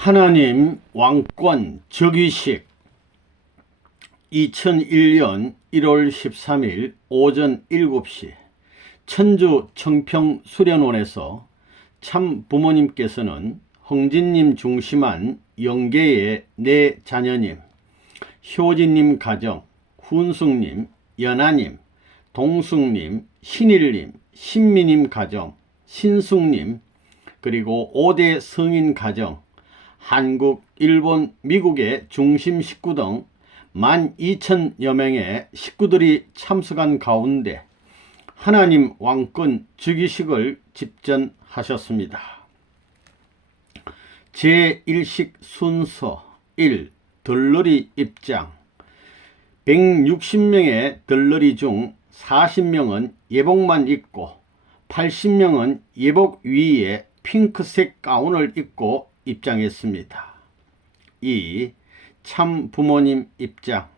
하나님 왕권 즉위식 2001년 1월 13일 오전 7시 천주 청평 수련원에서 참 부모님께서는 홍진님 중심한 영계의 네 자녀님, 효진님 가정, 훈숙님, 연하님, 동숙님, 신일님, 신미님 가정, 신숙님, 그리고 5대 성인 가정, 한국, 일본, 미국의 중심 식구 등 12,000여 명의 식구들이 참석한 가운데 하나님 왕권 즉위식을 집전하셨습니다. 제1식 순서 1. 들러리 입장. 160명의 들러리 중 40명은 예복만 입고 80명은 예복 위에 핑크색 가운을 입고 입장했습니다. 2. 참 부모님 입장.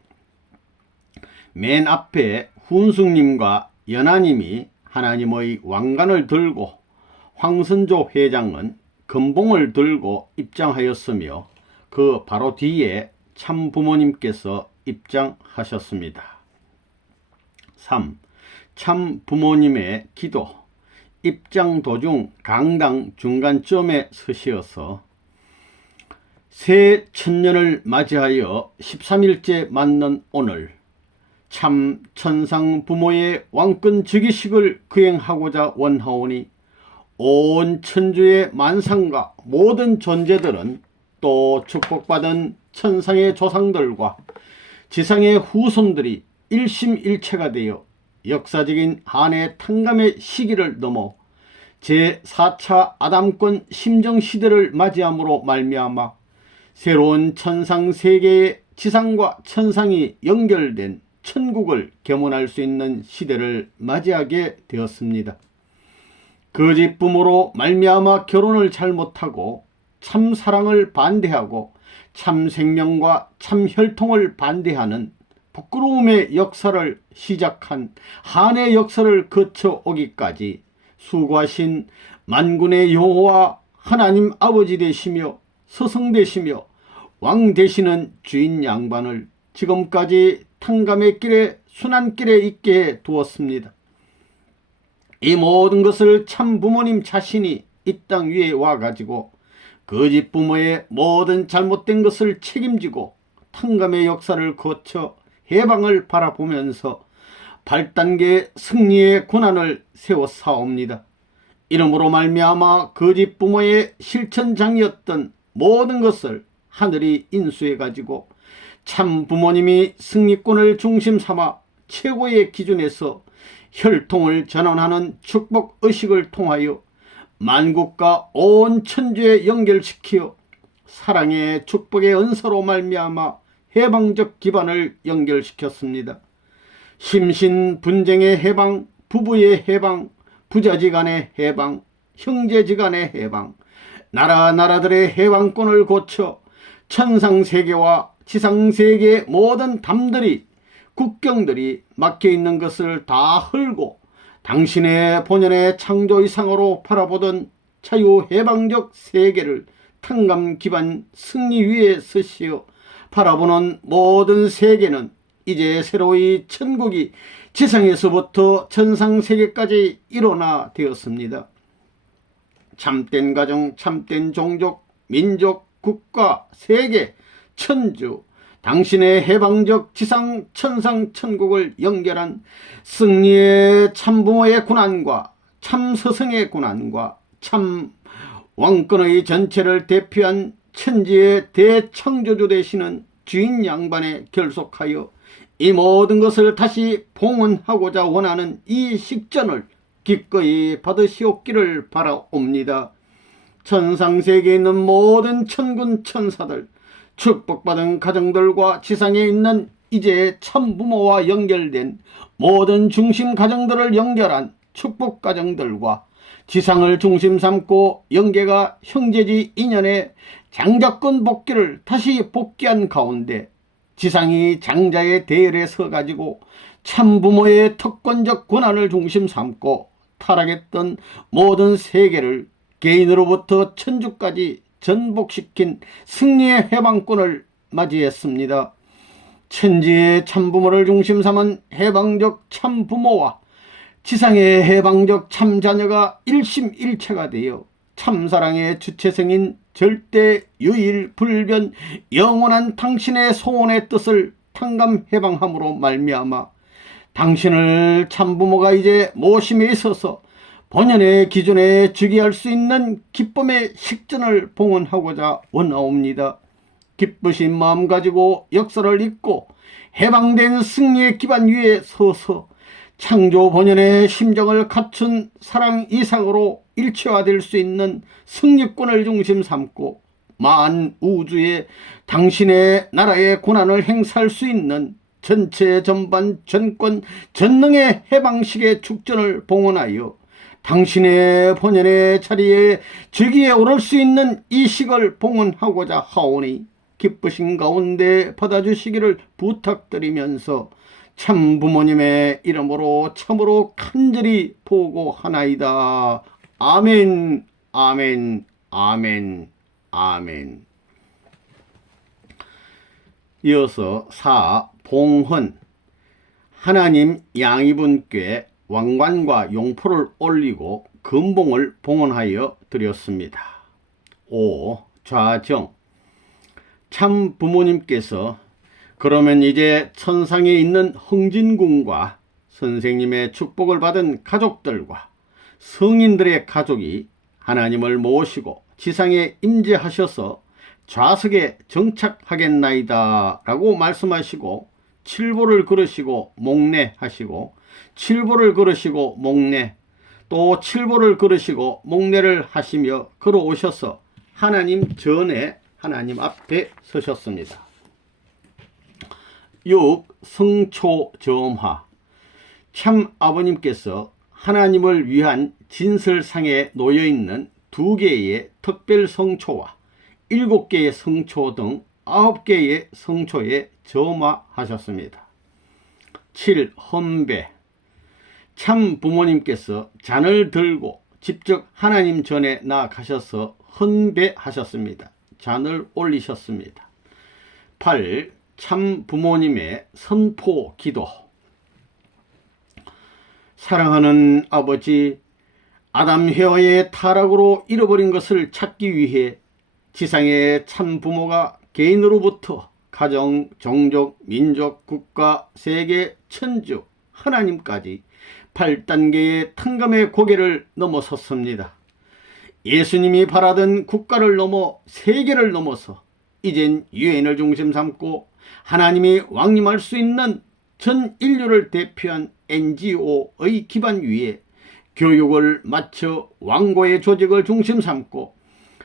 맨 앞에 훈숙님과 연하님이 하나님의 왕관을 들고 황선조 회장은 금봉을 들고 입장하였으며 그 바로 뒤에 참 부모님께서 입장하셨습니다. 3. 참 부모님의 기도. 입장 도중 강당 중간점에 서시어서 새 천년을 맞이하여 13일째 맞는 오늘 참 천상 부모의 왕권 즉위식을 거행하고자 원하오니 온 천주의 만상과 모든 존재들은 또 축복받은 천상의 조상들과 지상의 후손들이 일심일체가 되어 역사적인 한해 탕감의 시기를 넘어 제4차 아담권 심정시대를 맞이함으로 말미암아 새로운 천상세계의 지상과 천상이 연결된 천국을 개문할 수 있는 시대를 맞이하게 되었습니다. 거짓 부모로 말미암아 결혼을 잘못하고 참 사랑을 반대하고 참 생명과 참 혈통을 반대하는 부끄러움의 역사를 시작한 한의 역사를 거쳐 오기까지 수고하신 만군의 여호와 하나님 아버지 되시며 서성 되시며 왕 되시는 주인 양반을 지금까지 탕감의 길에 순환길에 있게 두었습니다. 이 모든 것을 참 부모님 자신이 이 땅 위에 와가지고 거짓 부모의 모든 잘못된 것을 책임지고 탕감의 역사를 거쳐 해방을 바라보면서 8단계 승리의 고난을 세워 사옵니다. 이러므로 말미암아 거짓 부모의 실천장이었던 모든 것을 하늘이 인수해 가지고 참 부모님이 승리권을 중심 삼아 최고의 기준에서 혈통을 전환하는 축복 의식을 통하여 만국과 온 천주에 연결시키어 사랑의 축복의 은사로 말미암아 해방적 기반을 연결시켰습니다. 심신 분쟁의 해방, 부부의 해방, 부자지간의 해방, 형제지간의 해방, 나라들의 해방권을 고쳐 천상세계와 지상세계의 모든 담들이 국경들이 막혀있는 것을 다 헐고 당신의 본연의 창조 이상으로 바라보던 자유해방적 세계를 탕감 기반 승리 위에 서시어 바라보는 모든 세계는 이제 새로이 천국이 지상에서부터 천상세계까지 일어나 되었습니다. 참된 가정, 참된 종족, 민족, 국가, 세계, 천주, 당신의 해방적 지상 천상 천국을 연결한 승리의 참부모의 고난과 참서성의 고난과 참 왕권의 전체를 대표한 천지의 대창조주 되시는 주인 양반에 결속하여 이 모든 것을 다시 봉헌하고자 원하는 이 식전을 기꺼이 받으시옵기를 바라옵니다. 천상세계에 있는 모든 천군 천사들, 축복받은 가정들과 지상에 있는 이제 참부모와 연결된 모든 중심 가정들을 연결한 축복 가정들과 지상을 중심 삼고 영계가 형제지 인연의 장자권 복귀를 다시 복귀한 가운데 지상이 장자의 대열에 서가지고 참부모의 특권적 권한을 중심 삼고 타락했던 모든 세계를 개인으로부터 천주까지 전복시킨 승리의 해방권을 맞이했습니다. 천지의 참부모를 중심 삼은 해방적 참부모와 지상의 해방적 참자녀가 일심일체가 되어 참사랑의 주체성인 절대 유일 불변 영원한 당신의 소원의 뜻을 탕감 해방함으로 말미암아 당신을 참부모가 이제 모심에 있어서 본연의 기준에 즉위할 수 있는 기쁨의 식전을 봉헌하고자 원하옵니다. 기쁘신 마음 가지고 역사를 잇고 해방된 승리의 기반 위에 서서 창조 본연의 심정을 갖춘 사랑 이상으로 일체화될 수 있는 승리권을 중심 삼고 만 우주에 당신의 나라의 권한을 행사할 수 있는 전체 전반 전권 전능의 해방식의 축전을 봉헌하여 당신의 본연의 자리에 즉위에 오를 수 있는 이 식을 봉헌하고자 하오니 기쁘신 가운데 받아주시기를 부탁드리면서 참부모님의 이름으로 참으로 간절히 보고하나이다. 아멘, 아멘, 아멘, 아멘. 이어서 4. 봉헌. 하나님 양이분께 왕관과 용포를 올리고 금봉을 봉헌하여 드렸습니다. 5. 좌정. 참 부모님께서 그러면 이제 천상에 있는 흥진궁과 선생님의 축복을 받은 가족들과 성인들의 가족이 하나님을 모시고 지상에 임재하셔서 좌석에 정착하겠나이다 라고 말씀하시고 칠보를 걸으시고 목례하시고 칠보를 걸으시고 목례 또 칠보를 걸으시고 목례를 하시며 걸어오셔서 하나님 전에 하나님 앞에 서셨습니다. 6. 성초점화. 참 아버님께서 하나님을 위한 진설상에 놓여있는 2개의 특별 성초와 7개의 성초 등 9개의 성초에 점화하셨습니다. 7. 헌배. 참 부모님께서 잔을 들고 직접 하나님 전에 나아가셔서 헌배하셨습니다. 잔을 올리셨습니다. 8. 참 부모님의 선포 기도. 사랑하는 아버지, 아담 헤어의 타락으로 잃어버린 것을 찾기 위해 지상의 참 부모가 개인으로부터 가정, 종족, 민족, 국가, 세계, 천주, 하나님까지 8단계의 탕감의 고개를 넘어섰습니다. 예수님이 바라던 국가를 넘어 세계를 넘어서 이젠 유엔을 중심 삼고 하나님이 왕림할 수 있는 전 인류를 대표한 NGO의 기반 위에 교육을 마쳐 왕고의 조직을 중심 삼고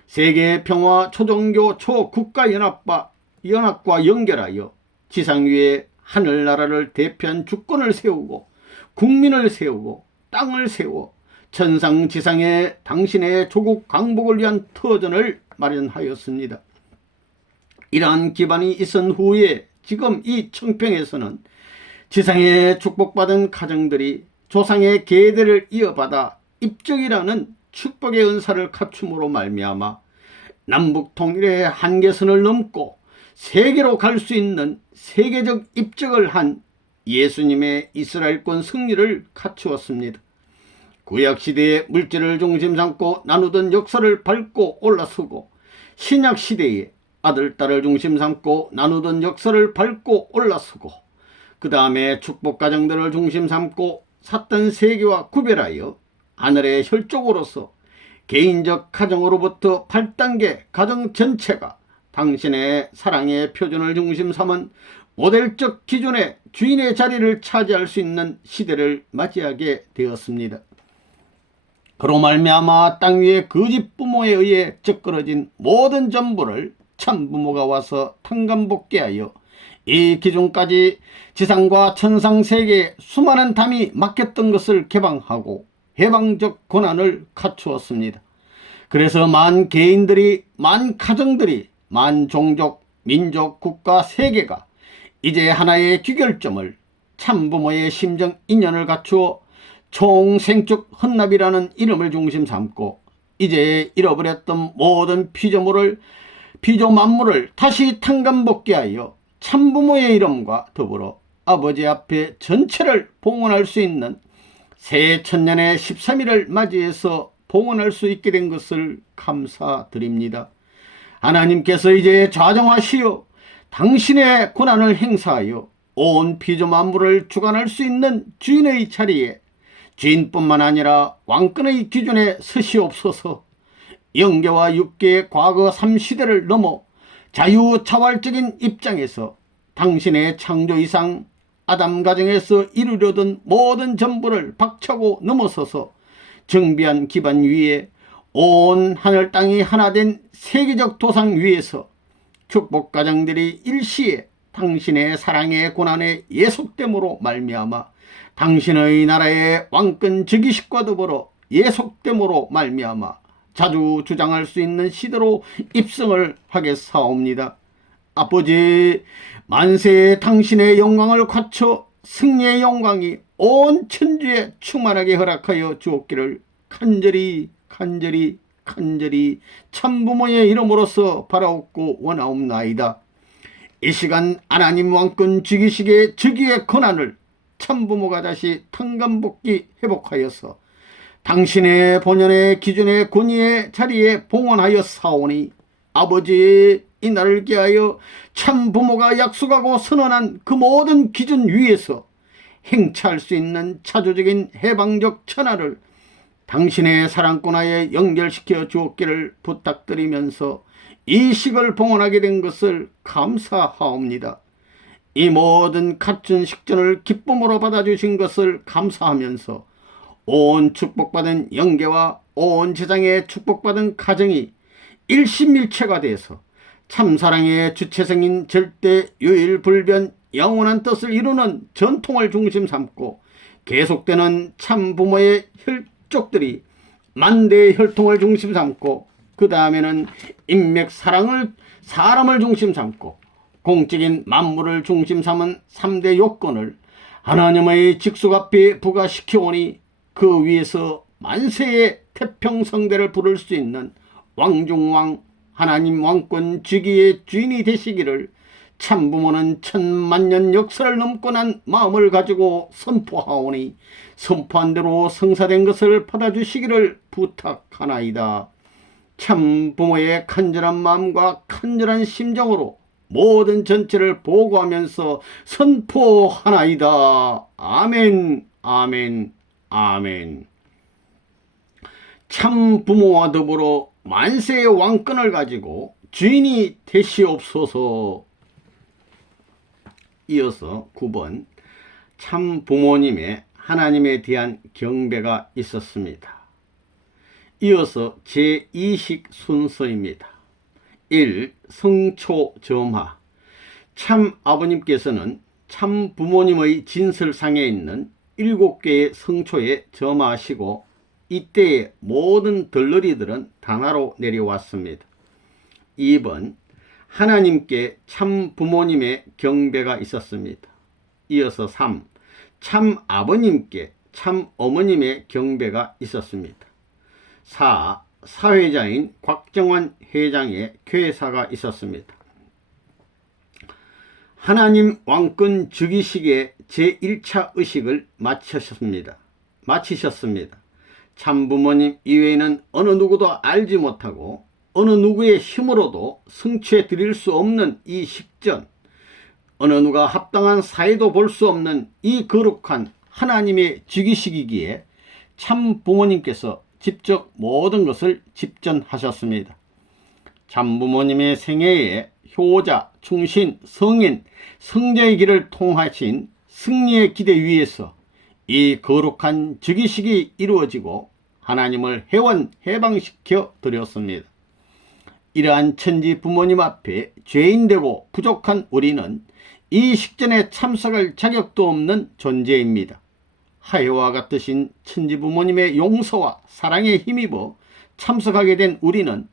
세계 평화 초종교 초국가연합과 연합과 연결하여 지상 위에 하늘나라를 대표한 주권을 세우고 국민을 세우고 땅을 세워 천상지상에 당신의 조국 강복을 위한 터전을 마련하였습니다. 이러한 기반이 있은 후에 지금 이 청평에서는 지상에 축복받은 가정들이 조상의 계대를 이어받아 입적이라는 축복의 은사를 갖춤으로 말미암아 남북 통일의 한계선을 넘고 세계로 갈 수 있는 세계적 입적을 한 예수님의 이스라엘권 승리를 갖추었습니다. 구약시대의 물질을 중심 삼고 나누던 역사를 밟고 올라서고 신약시대에 아들, 딸을 중심 삼고 나누던 역사를 밟고 올라서고 그 다음에 축복가정들을 중심 삼고 샀던 세계와 구별하여 하늘의 혈족으로서 개인적 가정으로부터 8단계 가정 전체가 당신의 사랑의 표준을 중심 삼은 모델적 기준의 주인의 자리를 차지할 수 있는 시대를 맞이하게 되었습니다. 그로 말미암아 땅 위에 거짓 부모에 의해 ጨ끄러진 모든 전부를 참부모가 와서 탕감복귀하여 이 기준까지 지상과 천상 세계에 수많은 담이 막혔던 것을 개방하고 해방적 권한을 갖추었습니다. 그래서 만 개인들이, 만 가정들이, 만 종족, 민족, 국가, 세계가 이제 하나의 귀결점을 참부모의 심정 인연을 갖추어 총생축 헌납이라는 이름을 중심 삼고 이제 잃어버렸던 모든 피조 만물을 다시 탕감복귀하여 참부모의 이름과 더불어 아버지 앞에 전체를 봉헌할 수 있는 새해 천년의 13일을 맞이해서 봉헌할 수 있게 된 것을 감사드립니다. 하나님께서 이제 좌정하시어 당신의 권한을 행사하여 온 피조 만물을 주관할 수 있는 주인의 자리에 주인뿐만 아니라 왕권의 기준에 서시옵소서. 영계와 육계의 과거 3시대를 넘어 자유자활적인 입장에서 당신의 창조 이상 아담 가정에서 이루려던 모든 전부를 박차고 넘어서서 정비한 기반 위에 온 하늘 땅이 하나 된 세계적 도상 위에서 축복 가정들이 일시에 당신의 사랑의 고난의 예속됨으로 말미암아 당신의 나라의 왕권 즉위식과 더불어 예속됨으로 말미암아 자주 주장할 수 있는 시대로 입성을 하겠사옵니다. 아버지, 만세에 당신의 영광을 갖춰 승리의 영광이 온 천주에 충만하게 허락하여 주옵기를 간절히 참부모의 이름으로서 바라옵고 원하옵나이다. 이 시간 하나님 왕권 즉위식의 즉위의 권한을 참부모가 다시 탕감복귀 회복하여서 당신의 본연의 기준의 권위의 자리에 봉헌하여 사오니 아버지, 이 날을 기하여 참부모가 약속하고 선언한 그 모든 기준 위에서 행차할 수 있는 차조적인 해방적 천하를 당신의 사랑권하에 연결시켜 주옵기를 부탁드리면서 이 식을 봉헌하게 된 것을 감사하옵니다. 이 모든 갖춘 식전을 기쁨으로 받아주신 것을 감사하면서 온 축복받은 영계와 온 세상의 축복받은 가정이 일심일체가 돼서 참사랑의 주체성인 절대 유일불변 영원한 뜻을 이루는 전통을 중심 삼고 계속되는 참부모의 혈족들이 만대의 혈통을 중심 삼고 그 다음에는 인맥 사람을 중심 삼고 공적인 만물을 중심 삼은 3대 요건을 하나님의 직속 앞에 부과시켜오니 그 위에서 만세의 태평성대를 부를 수 있는 왕중왕 하나님 왕권 즉위의 주인이 되시기를 참부모는 천만년 역사를 넘고 난 마음을 가지고 선포하오니 선포한 대로 성사된 것을 받아주시기를 부탁하나이다. 참부모의 간절한 마음과 간절한 심정으로 모든 전체를 보고하면서 선포하나이다. 아멘, 아멘, 아멘. 참부모와 더불어 만세의 왕권을 가지고 주인이 되시옵소서. 이어서 9번 참부모님의 하나님에 대한 경배가 있었습니다. 이어서 제2식 순서입니다. 1. 성초점화. 참아버님께서는 참부모님의 진설상에 있는 7개의 성초에 점화하시고 이때의 모든 덜러리들은 단화로 내려왔습니다. 2번 하나님께 참부모님의 경배가 있었습니다. 이어서 3. 참아버님께 참어머님의 경배가 있었습니다. 4. 사회자인 곽정환 회장의 괴사가 있었습니다. 하나님 왕권 즉위식의 제1차 의식을 마치셨습니다. 참부모님 이외에는 어느 누구도 알지 못하고 어느 누구의 힘으로도 성취해 드릴 수 없는 이 식전, 어느 누가 합당한 사회도 볼 수 없는 이 거룩한 하나님의 즉위식이기에 참부모님께서 직접 모든 것을 집전하셨습니다. 참부모님의 생애에 효자, 충신, 성인, 성자의 길을 통하신 승리의 기대 위에서 이 거룩한 즉위식이 이루어지고 하나님을 해방시켜 드렸습니다. 이러한 천지 부모님 앞에 죄인되고 부족한 우리는 이 식전에 참석할 자격도 없는 존재입니다. 하혜와 같으신 천지 부모님의 용서와 사랑에 힘입어 참석하게 된 우리는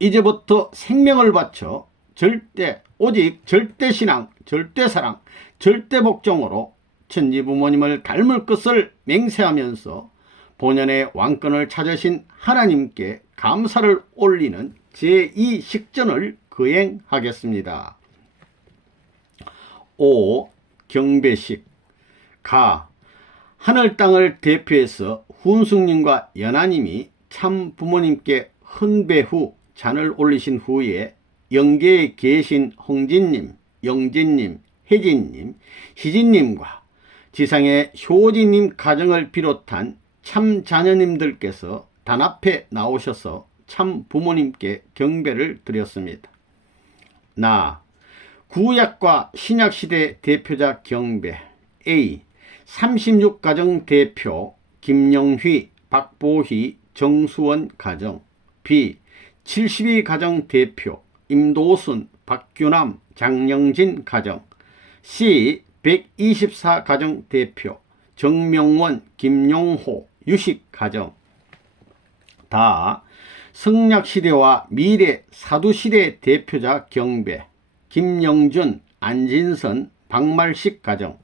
이제부터 생명을 바쳐 오직 절대신앙, 절대사랑, 절대복종으로 천지 부모님을 닮을 것을 맹세하면서 본연의 왕권을 찾으신 하나님께 감사를 올리는 제2식전을 거행하겠습니다. 5. 경배식. 가. 하늘 땅을 대표해서 훈숙님과 연하님이 참 부모님께 헌배 후 잔을 올리신 후에 영계에 계신 홍진님, 영진님, 혜진님, 희진님과 지상의 효진님 가정을 비롯한 참 자녀님들께서 단합해 나오셔서 참 부모님께 경배를 드렸습니다. 나. 구약과 신약시대 대표자 경배. A. 36가정 대표 김영휘, 박보희, 정수원 가정. B. 72가정 대표 임도순, 박규남, 장영진 가정. C. 124가정 대표 정명원, 김용호, 유식 가정. 다. 성약시대와 미래 사두시대 대표자 경배 김영준, 안진선, 박말식 가정.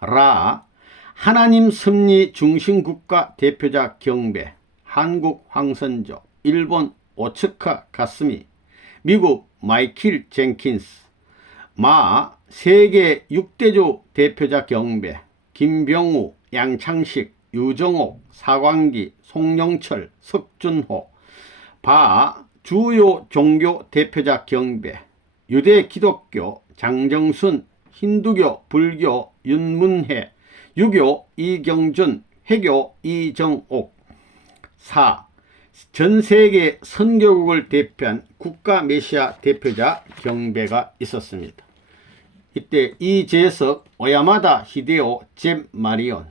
라. 하나님 섭리 중심국가 대표자 경배 한국 황선조, 일본 오츠카 가스미, 미국 마이킬 젠킨스. 마. 세계 6대조 대표자 경배 김병우, 양창식, 유정옥, 사광기, 송영철, 석준호. 바. 주요 종교 대표자 경배 유대 기독교 장정순, 힌두교 불교 윤문혜, 유교 이경준, 회교 이정옥. 4. 전세계 선교국을 대표한 국가 메시아 대표자 경배가 있었습니다. 이때 이재석, 오야마다 히데오, 잼 마리온.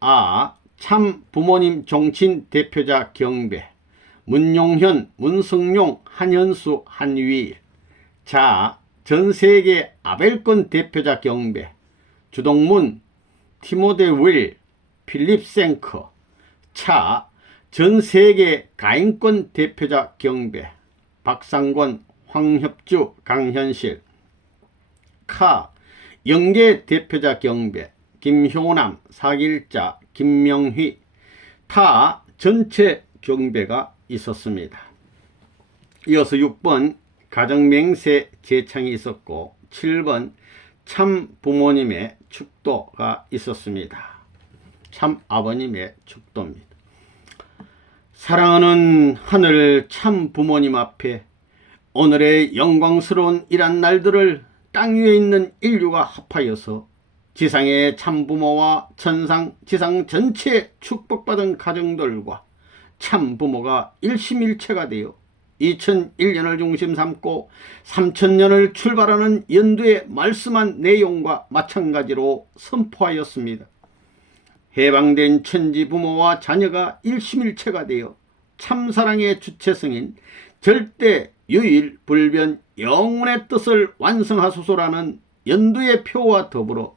아. 참 부모님 종친 대표자 경배 문용현, 문성용, 한현수, 한위일. 자. 전세계 아벨권 대표자 경배 주동문, 티모데 윌, 필립 생커. 차. 전세계 가인권 대표자 경배 박상권, 황협주, 강현실. 카. 영계 대표자 경배 김효남, 사길자, 김명휘. 타. 전체 경배가 있었습니다. 이어서 6번 가정맹세 제창이 있었고 7번 참 부모님의 축도가 있었습니다. 참 아버님의 축도입니다. 사랑하는 하늘 참 부모님 앞에 오늘의 영광스러운 이런 날들을 땅 위에 있는 인류가 합하여서 지상의 참부모와 천상, 지상 전체 축복받은 가정들과 참부모가 일심일체가 되어 2001년을 중심 삼고 3000년을 출발하는 연두에 말씀한 내용과 마찬가지로 선포하였습니다. 해방된 천지 부모와 자녀가 일심일체가 되어 참사랑의 주체성인 절대 유일 불변 영원의 뜻을 완성하소서라는 연두의 표와 더불어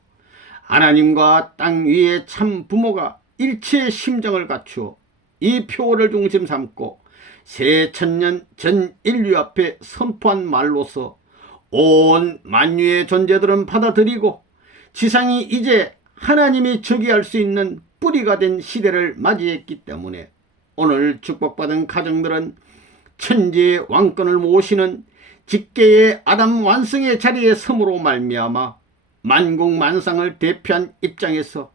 하나님과 땅 위의 참 부모가 일체의 심정을 갖추어 이 표를 중심 삼고 새 천년 전 인류 앞에 선포한 말로서 온 만유의 존재들은 받아들이고 지상이 이제 하나님이 저기할 수 있는 뿌리가 된 시대를 맞이했기 때문에 오늘 축복받은 가정들은 천지의 왕권을 모시는 직계의 아담 완성의 자리에 섬으로 말미암아 만국만상을 대표한 입장에서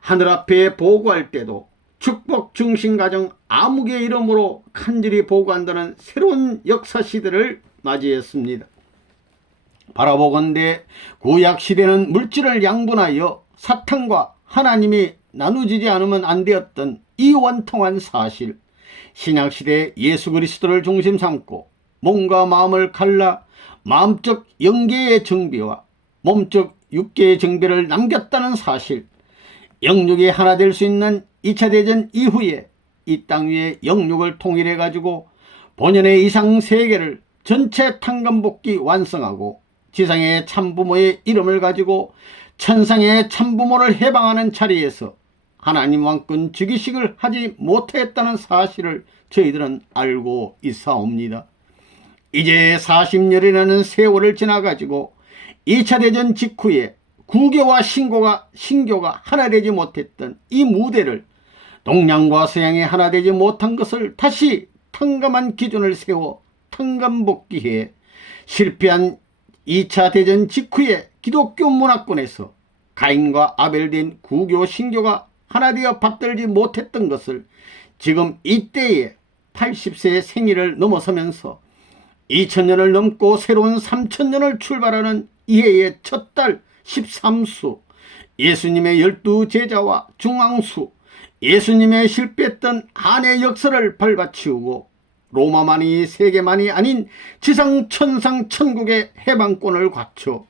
하늘 앞에 보고할 때도 축복 중심가정 아무개 이름으로 간절히 보고한다는 새로운 역사시대를 맞이했습니다. 바라보건대 구약시대는 물질을 양분하여 사탄과 하나님이 나누지지 않으면 안 되었던 이 원통한 사실, 신약시대 예수 그리스도를 중심 삼고 몸과 마음을 갈라 마음적 영계의 정비와 몸적 육계의 정비를 남겼다는 사실, 영육이 하나 될 수 있는 2차 대전 이후에 이 땅 위에 영육을 통일해 가지고 본연의 이상세계를 전체 탕감복귀 완성하고 지상의 참부모의 이름을 가지고 천상의 참부모를 해방하는 자리에서 하나님 왕권 즉위식을 하지 못했다는 사실을 저희들은 알고 있사옵니다. 이제 40년이라는 세월을 지나가지고 2차 대전 직후에 구교와 신교가 하나 되지 못했던 이 무대를 동양과 서양이 하나 되지 못한 것을 다시 탕감한 기준을 세워 탕감복귀해 실패한 2차 대전 직후에 기독교 문화권에서 가인과 아벨 된 구교 신교가 하나 되어 받들지 못했던 것을 지금 이때에 80세의 생일을 넘어서면서 2000년을 넘고 새로운 3000년을 출발하는 이해의 첫 달 13수, 예수님의 12제자와 중앙수, 예수님의 실패했던 한의 역사를 밟아치우고 로마만이 세계만이 아닌 지상 천상 천국의 해방권을 갖춰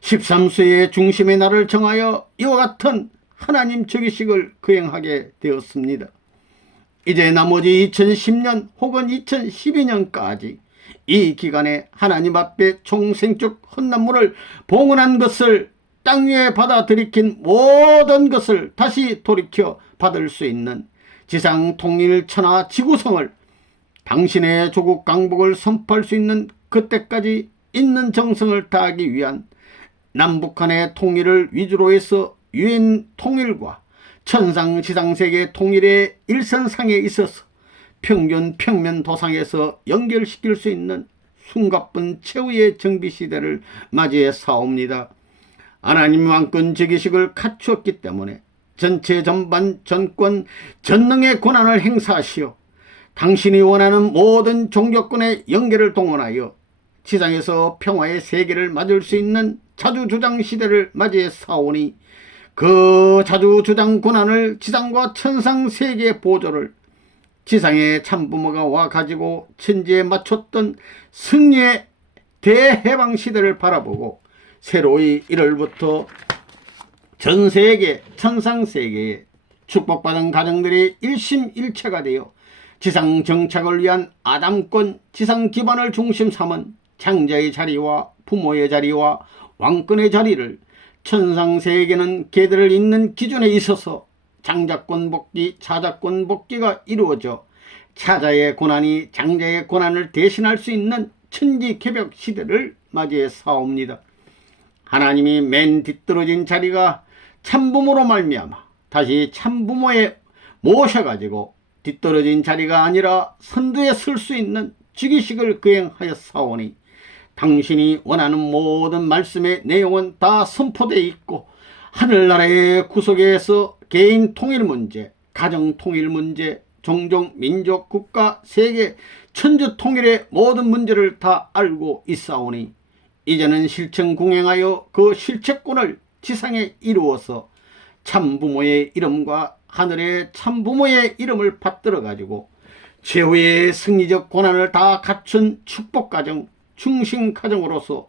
13수의 중심의 날을 정하여 이와 같은 하나님 즉위식을 거행하게 되었습니다. 이제 나머지 2010년 혹은 2012년까지 이 기간에 하나님 앞에 총생적 헌난물을 봉헌한 것을 땅 위에 받아 들이킨 모든 것을 다시 돌이켜 받을 수 있는 지상 통일 천하 지구성을 당신의 조국 강복을 선포할 수 있는 그때까지 있는 정성을 다하기 위한 남북한의 통일을 위주로 해서 유엔 통일과 천상 지상세계 통일의 일선상에 있어서 평면 도상에서 연결시킬 수 있는 숨가쁜 최후의 정비시대를 맞이해 사옵니다. 하나님 왕권 즉위식을 갖추었기 때문에 전체 전반 전권 전능의 권한을 행사하시어 당신이 원하는 모든 종교권의 연계를 동원하여 지상에서 평화의 세계를 맞을 수 있는 자주주장 시대를 맞이해 사오니 그 자주주장 권한을 지상과 천상 세계의 보조를 지상의 참부모가 와 가지고 천지에 맞췄던 승리의 대해방 시대를 바라보고 새로이 1월부터 전세계 천상세계에 축복받은 가정들이 일심일체가 되어 지상 정착을 위한 아담권 지상 기반을 중심 삼은 장자의 자리와 부모의 자리와 왕권의 자리를 천상세계는 계들을 잇는 기준에 있어서 장자권 복귀, 차자권 복귀가 이루어져 차자의 고난이 장자의 고난을 대신할 수 있는 천지개벽 시대를 맞이해 사옵니다. 하나님이 맨 뒤떨어진 자리가 참부모로 말미암아 다시 참부모에 모셔가지고 뒤떨어진 자리가 아니라 선두에 설 수 있는 즉위식을 거행하여 사오니 당신이 원하는 모든 말씀의 내용은 다 선포되어 있고 하늘나라의 구속에서 개인 통일 문제, 가정 통일 문제, 종족, 민족, 국가, 세계, 천주 통일의 모든 문제를 다 알고 있사오니 이제는 실천 공행하여 그 실체권을 지상에 이루어서 참부모의 이름과 하늘의 참부모의 이름을 받들어 가지고 최후의 승리적 권한을 다 갖춘 축복가정, 중심가정으로서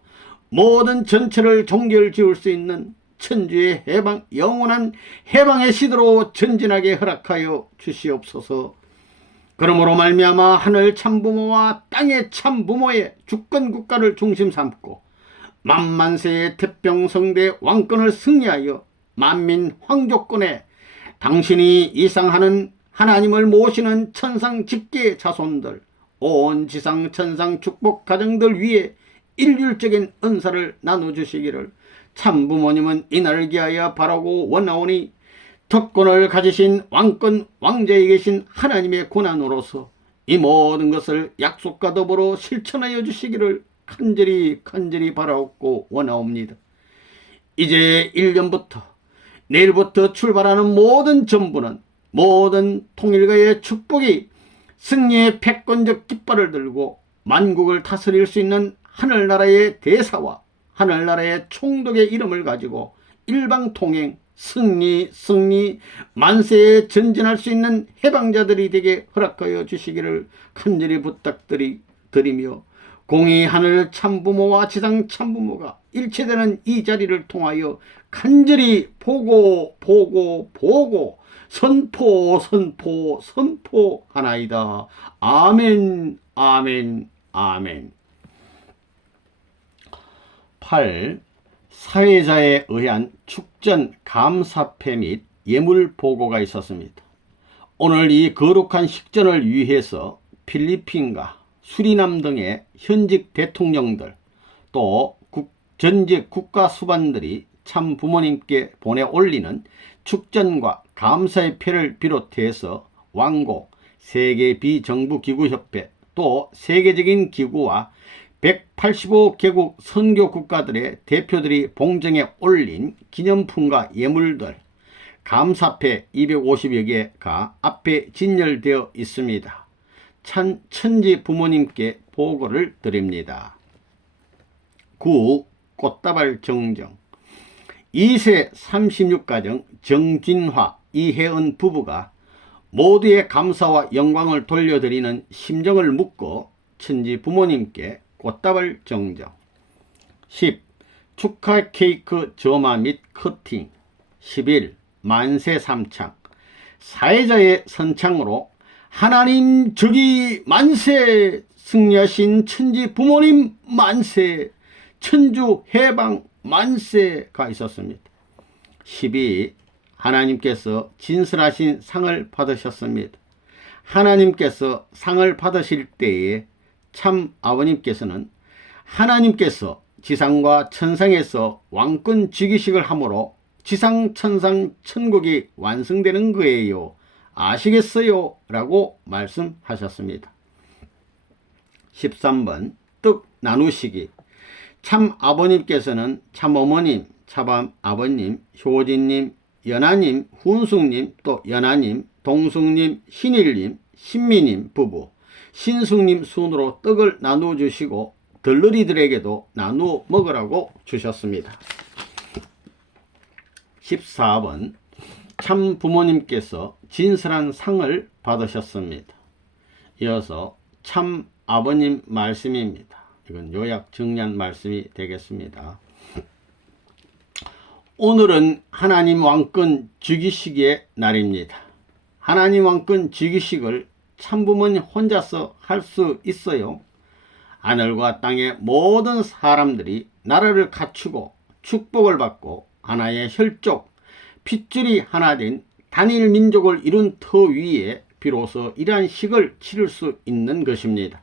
모든 전체를 종결 지을 수 있는 천주의 해방, 영원한 해방의 시대로 전진하게 허락하여 주시옵소서. 그러므로 말미암아 하늘 참부모와 땅의 참부모의 주권국가를 중심 삼고 만만세의 태평성대 왕권을 승리하여 만민 황조권에 당신이 이상하는 하나님을 모시는 천상 직계 자손들, 온 지상 천상 축복 가정들 위에 일률적인 은사를 나눠주시기를 참부모님은 이날을 기하여 바라고 원하오니 특권을 가지신 왕권 왕자에 계신 하나님의 고난으로서 이 모든 것을 약속과 더불어 실천하여 주시기를 간절히 바라옵고 원하옵니다. 이제 1년부터 내일부터 출발하는 모든 전부는 모든 통일가의 축복이 승리의 패권적 깃발을 들고 만국을 다스릴 수 있는 하늘나라의 대사와 하늘나라의 총독의 이름을 가지고 일방통행 승리 만세에 전진할 수 있는 해방자들이 되게 허락하여 주시기를 간절히 부탁드리며 공의 하늘 참부모와 지상 참부모가 일체되는 이 자리를 통하여 간절히 보고 선포하나이다. 아멘. 8. 사회자에 의한 축전 감사패 및 예물 보고가 있었습니다. 오늘 이 거룩한 식전을 위해서 필리핀과 수리남 등의 현직 대통령들 또 전직 국가 수반들이 참 부모님께 보내 올리는 축전과 감사의 표를 비롯해서 왕국, 세계 비정부기구협회, 또 세계적인 기구와 185개국 선교 국가들의 대표들이 봉정에 올린 기념품과 예물들, 감사패 250여 개가 앞에 진열되어 있습니다. 천지 부모님께 보고를 드립니다. 9. 꽃다발 정정. 2세 36가정 정진화, 이혜은 부부가 모두의 감사와 영광을 돌려드리는 심정을 묻고 천지 부모님께 꽃다발 정정. 10. 축하 케이크 점화 및 커팅. 11. 만세 삼창. 사회자의 선창으로 하나님 저기 만세, 승리하신 천지 부모님 만세, 천주 해방 만세가 있었습니다. 12. 하나님께서 진설하신 상을 받으셨습니다. 하나님께서 상을 받으실 때에 참 아버님께서는 하나님께서 지상과 천상에서 왕권 즉위식을 함으로 지상 천상 천국이 완성되는 거예요. 아시겠어요? 라고 말씀하셨습니다. 13번 떡 나누시기. 참 아버님께서는 참 어머님, 참 아버님, 효진님, 연하님, 훈숙님, 또 연하님, 동숙님, 신일님, 신미님 부부, 신숙님 순으로 떡을 나누어 주시고 덜러리들에게도 나누어 먹으라고 주셨습니다. 14번 참 부모님께서 진설한 상을 받으셨습니다. 이어서 참 아버님 말씀입니다. 이건 요약 정리한 말씀이 되겠습니다. 오늘은 하나님 왕권 즉위식의 날입니다. 하나님 왕권 즉위식을 참부모님 혼자서 할 수 있어요? 하늘과 땅의 모든 사람들이 나라를 갖추고 축복을 받고 하나의 혈족, 핏줄이 하나 된 단일 민족을 이룬 터 위에 비로소 이러한 식을 치를 수 있는 것입니다.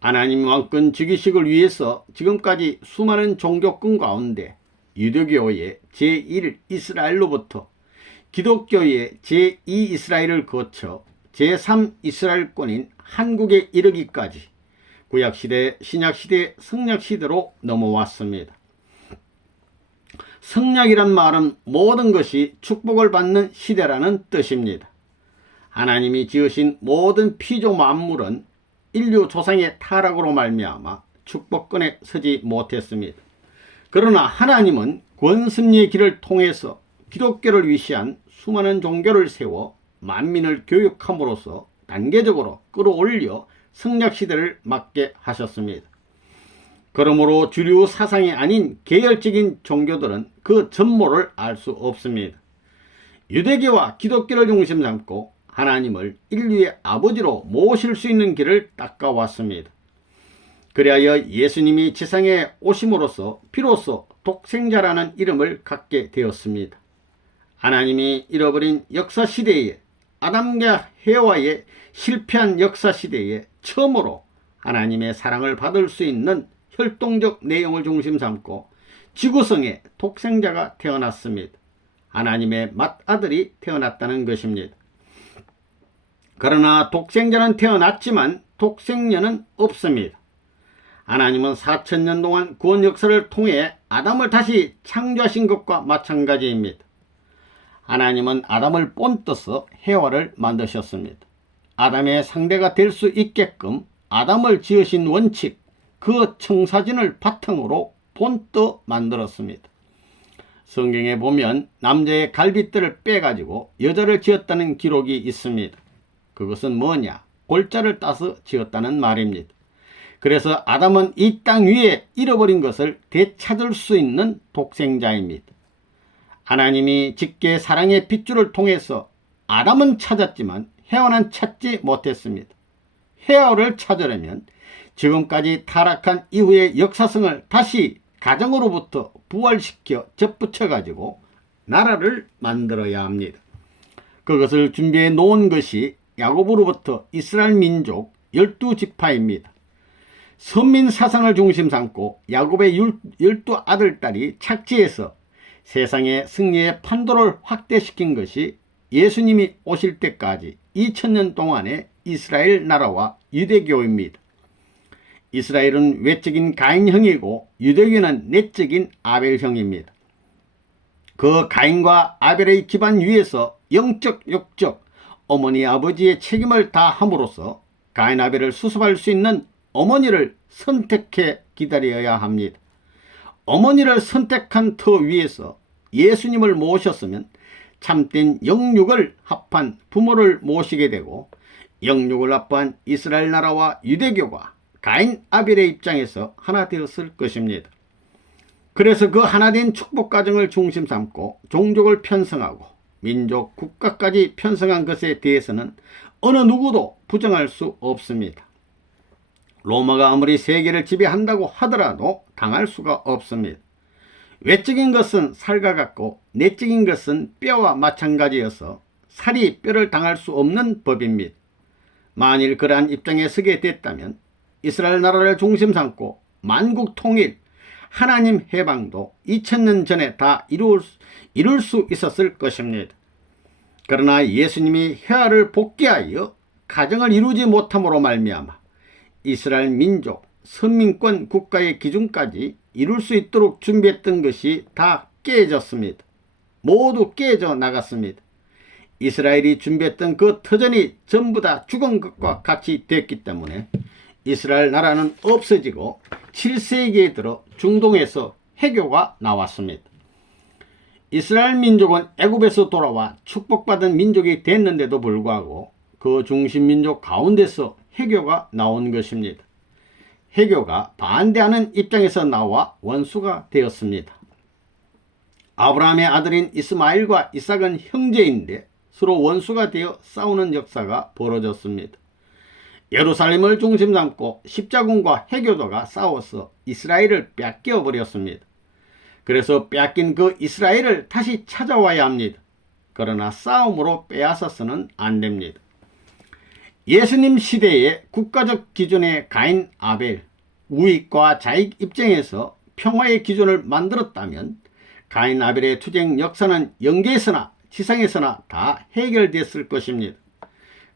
하나님 왕권 즉위식을 위해서 지금까지 수많은 종교권 가운데 유대교의 제1 이스라엘로부터 기독교의 제2 이스라엘을 거쳐 제3 이스라엘권인 한국에 이르기까지 구약시대, 신약시대, 성약시대로 넘어왔습니다. 성약이란 말은 모든 것이 축복을 받는 시대라는 뜻입니다. 하나님이 지으신 모든 피조 만물은 인류 조상의 타락으로 말미암아 축복권에 서지 못했습니다. 그러나 하나님은 권습리의 길을 통해서 기독교를 위시한 수많은 종교를 세워 만민을 교육함으로써 단계적으로 끌어올려 성약시대를 맞게 하셨습니다. 그러므로 주류 사상이 아닌 계열적인 종교들은 그 전모를 알 수 없습니다. 유대교와 기독교를 중심 삼고 하나님을 인류의 아버지로 모실 수 있는 길을 닦아왔습니다. 그리하여 예수님이 지상에 오심으로써 비로소 독생자라는 이름을 갖게 되었습니다. 하나님이 잃어버린 역사시대에 아담과 해와의 실패한 역사시대에 처음으로 하나님의 사랑을 받을 수 있는 혈통적 내용을 중심 삼고 지구성에 독생자가 태어났습니다. 하나님의 맏아들이 태어났다는 것입니다. 그러나 독생자는 태어났지만 독생녀는 없습니다. 하나님은 4000년 동안 구원 역사를 통해 아담을 다시 창조하신 것과 마찬가지입니다. 하나님은 아담을 본떠서 해와를 만드셨습니다. 아담의 상대가 될 수 있게끔 아담을 지으신 원칙, 그 청사진을 바탕으로 본떠 만들었습니다. 성경에 보면 남자의 갈빗대를 빼가지고 여자를 지었다는 기록이 있습니다. 그것은 뭐냐? 골자를 따서 지었다는 말입니다. 그래서 아담은 이 땅 위에 잃어버린 것을 되찾을 수 있는 독생자입니다. 하나님이 직계 사랑의 핏줄을 통해서 아담은 찾았지만 해와는 찾지 못했습니다. 해와를 찾으려면 지금까지 타락한 이후의 역사성을 다시 가정으로부터 부활시켜 접붙여가지고 나라를 만들어야 합니다. 그것을 준비해 놓은 것이 야곱으로부터 이스라엘 민족 12지파입니다. 선민 사상을 중심 삼고 야곱의 12 아들딸이 착지해서 세상의 승리의 판도를 확대시킨 것이 예수님이 오실 때까지 2000년 동안의 이스라엘 나라와 유대교입니다. 이스라엘은 외적인 가인형이고 유대교는 내적인 아벨형입니다. 그 가인과 아벨의 기반 위에서 영적 욕적 어머니 아버지의 책임을 다함으로써 가인 아벨을 수습할 수 있는 어머니를 선택해 기다려야 합니다. 어머니를 선택한 터 위에서 예수님을 모셨으면 참된 영육을 합한 부모를 모시게 되고 영육을 합한 이스라엘 나라와 유대교가 가인 아벨의 입장에서 하나 되었을 것입니다. 그래서 그 하나된 축복 가정을 중심 삼고 종족을 편성하고 민족, 국가까지 편성한 것에 대해서는 어느 누구도 부정할 수 없습니다. 로마가 아무리 세계를 지배한다고 하더라도 당할 수가 없습니다. 외적인 것은 살과 같고 내적인 것은 뼈와 마찬가지여서 살이 뼈를 당할 수 없는 법입니다. 만일 그러한 입장에 서게 됐다면 이스라엘 나라를 중심 삼고 만국 통일, 하나님 해방도 2000년 전에 다 이룰 수 있었을 것입니다. 그러나 예수님이 혈을 복귀하여 가정을 이루지 못함으로 말미암아 이스라엘 민족, 선민권 국가의 기준까지 이룰 수 있도록 준비했던 것이 다 깨졌습니다. 모두 깨져 나갔습니다. 이스라엘이 준비했던 그 터전이 전부 다 죽은 것과 같이 됐기 때문에 이스라엘 나라는 없어지고 7세기에 들어 중동에서 해교가 나왔습니다. 이스라엘 민족은 애굽에서 돌아와 축복받은 민족이 됐는데도 불구하고 그 중심 민족 가운데서 해교가 나온 것입니다. 해교가 반대하는 입장에서 나와 원수가 되었습니다. 아브라함의 아들인 이스마엘과 이삭은 형제인데 서로 원수가 되어 싸우는 역사가 벌어졌습니다. 예루살렘을 중심 삼고 십자군과 해교도가 싸워서 이스라엘을 뺏겨 버렸습니다. 그래서 뺏긴 그 이스라엘을 다시 찾아와야 합니다. 그러나 싸움으로 빼앗아서는 안 됩니다. 예수님 시대의 국가적 기준의 가인 아벨, 우익과 자익 입장에서 평화의 기준을 만들었다면 가인 아벨의 투쟁 역사는 영계에서나 지상에서나 다 해결됐을 것입니다.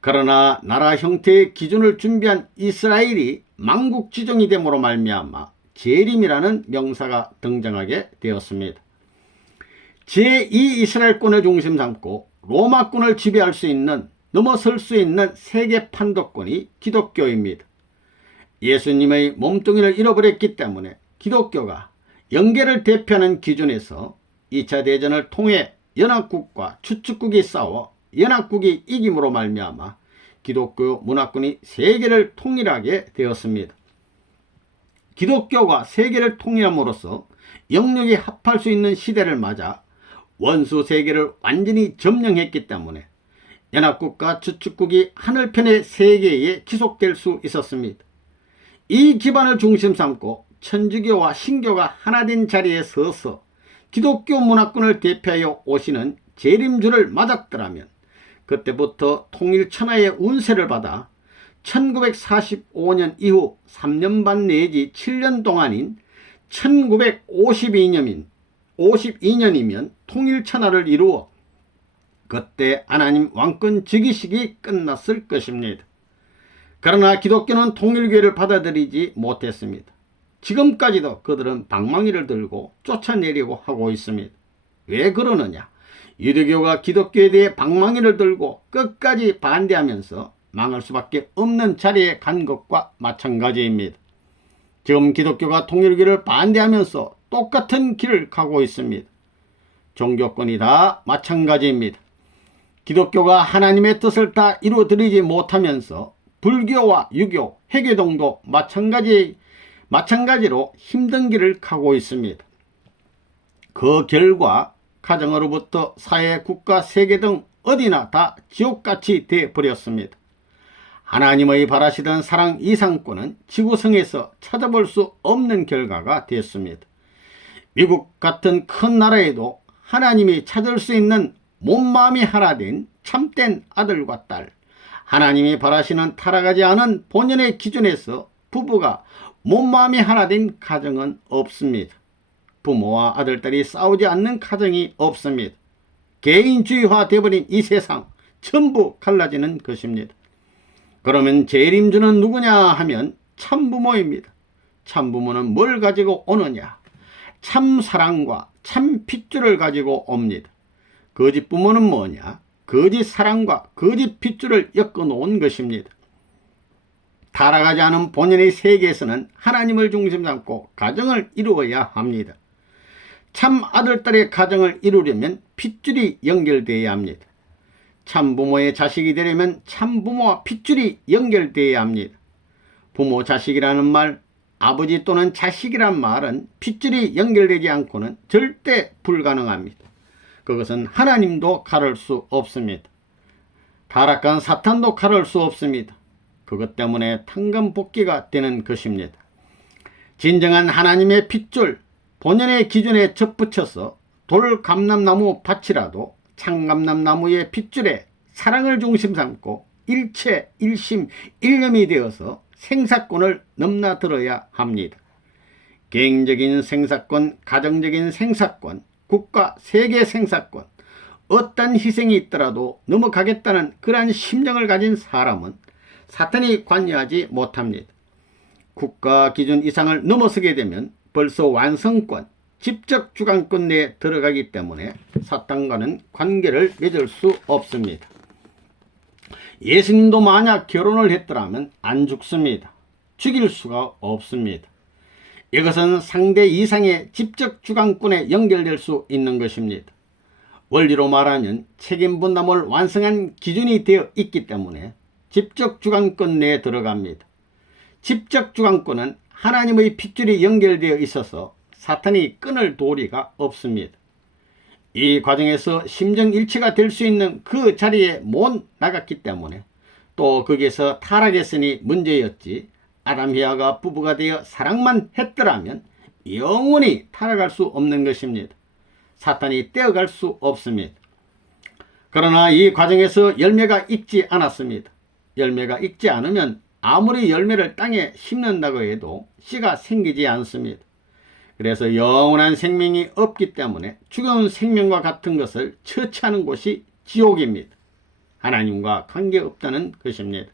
그러나 나라 형태의 기준을 준비한 이스라엘이 망국지정이 됨으로 말미암아 재림이라는 명사가 등장하게 되었습니다. 제2 이스라엘권을 중심 삼고 로마권을 지배할 수 있는, 넘어설 수 있는 세계 판도권이 기독교입니다. 예수님의 몸뚱이를 잃어버렸기 때문에 기독교가 영계를 대표하는 기준에서 2차 대전을 통해 연합국과 추축국이 싸워 연합국이 이김으로 말미암아 기독교 문화권이 세계를 통일하게 되었습니다. 기독교가 세계를 통일함으로써 영역이 합할 수 있는 시대를 맞아 원수 세계를 완전히 점령했기 때문에 연합국과 추축국이 하늘편의 세계에 지속될 수 있었습니다. 이 기반을 중심 삼고 천주교와 신교가 하나된 자리에 서서 기독교 문화권을 대표하여 오시는 재림주를 맞았더라면 그때부터 통일천하의 운세를 받아 1945년 이후 3년 반 내지 7년 동안인 1952년이면 통일천하를 이루어 그때 하나님 왕권 즉위식이 끝났을 것입니다. 그러나 기독교는 통일교회를 받아들이지 못했습니다. 지금까지도 그들은 방망이를 들고 쫓아내려고 하고 있습니다. 왜 그러느냐? 유대교가 기독교에 대해 방망이를 들고 끝까지 반대하면서 망할 수밖에 없는 자리에 간 것과 마찬가지입니다. 지금 기독교가 통일교를 반대하면서 똑같은 길을 가고 있습니다. 종교권이 다 마찬가지입니다. 기독교가 하나님의 뜻을 다 이루어드리지 못하면서 불교와 유교, 해교동도 마찬가지로 힘든 길을 가고 있습니다. 그 결과 가정으로부터 사회, 국가, 세계 등 어디나 다 지옥같이 되어버렸습니다. 하나님의 바라시던 사랑 이상권은 지구성에서 찾아볼 수 없는 결과가 됐습니다. 미국 같은 큰 나라에도 하나님이 찾을 수 있는 몸마음이 하나 된 참된 아들과 딸, 하나님이 바라시는 타락하지 않은 본연의 기준에서 부부가 몸마음이 하나 된 가정은 없습니다. 부모와 아들딸이 싸우지 않는 가정이 없습니다. 개인주의화 되어버린 이 세상 전부 갈라지는 것입니다. 그러면 재림주는 누구냐 하면 참부모입니다. 참부모는 뭘 가지고 오느냐? 참 사랑과 참 핏줄을 가지고 옵니다. 거짓 부모는 뭐냐? 거짓 사랑과 거짓 핏줄을 엮어놓은 것입니다. 타락하지 않은 본연의 세계에서는 하나님을 중심 삼고 가정을 이루어야 합니다. 참 아들딸의 가정을 이루려면 핏줄이 연결되어야 합니다. 참 부모의 자식이 되려면 참 부모와 핏줄이 연결되어야 합니다. 부모 자식이라는 말, 아버지 또는 자식이란 말은 핏줄이 연결되지 않고는 절대 불가능합니다. 그것은 하나님도 가를 수 없습니다. 타락한 사탄도 가를 수 없습니다. 그것 때문에 탕감복귀가 되는 것입니다. 진정한 하나님의 핏줄, 본연의 기준에 접붙여서 돌감람나무 밭이라도 창감람나무의 핏줄에 사랑을 중심 삼고 일체, 일심, 일념이 되어서 생사권을 넘나들어야 합니다. 개인적인 생사권, 가정적인 생사권, 국가, 세계 생사권, 어떤 희생이 있더라도 넘어가겠다는 그러한 심정을 가진 사람은 사탄이 관여하지 못합니다. 국가 기준 이상을 넘어서게 되면 벌써 완성권, 직접 주관권 내에 들어가기 때문에 사탄과는 관계를 맺을 수 없습니다. 예수님도 만약 결혼을 했더라면 안 죽습니다. 죽일 수가 없습니다. 이것은 상대 이상의 직접 주관권에 연결될 수 있는 것입니다. 원리로 말하면 책임 분담을 완성한 기준이 되어 있기 때문에 직접 주관권 내에 들어갑니다. 직접 주관권은 하나님의 핏줄이 연결되어 있어서 사탄이 끊을 도리가 없습니다. 이 과정에서 심정일치가 될 수 있는 그 자리에 못 나갔기 때문에 또 거기에서 타락했으니 문제였지, 아담이하가 부부가 되어 사랑만 했더라면 영원히 타락할 수 없는 것입니다. 사탄이 떼어갈 수 없습니다. 그러나 이 과정에서 열매가 익지 않았습니다. 열매가 익지 않으면 아무리 열매를 땅에 심는다고 해도 씨가 생기지 않습니다. 그래서 영원한 생명이 없기 때문에 죽은 생명과 같은 것을 처치하는 곳이 지옥입니다. 하나님과 관계없다는 것입니다.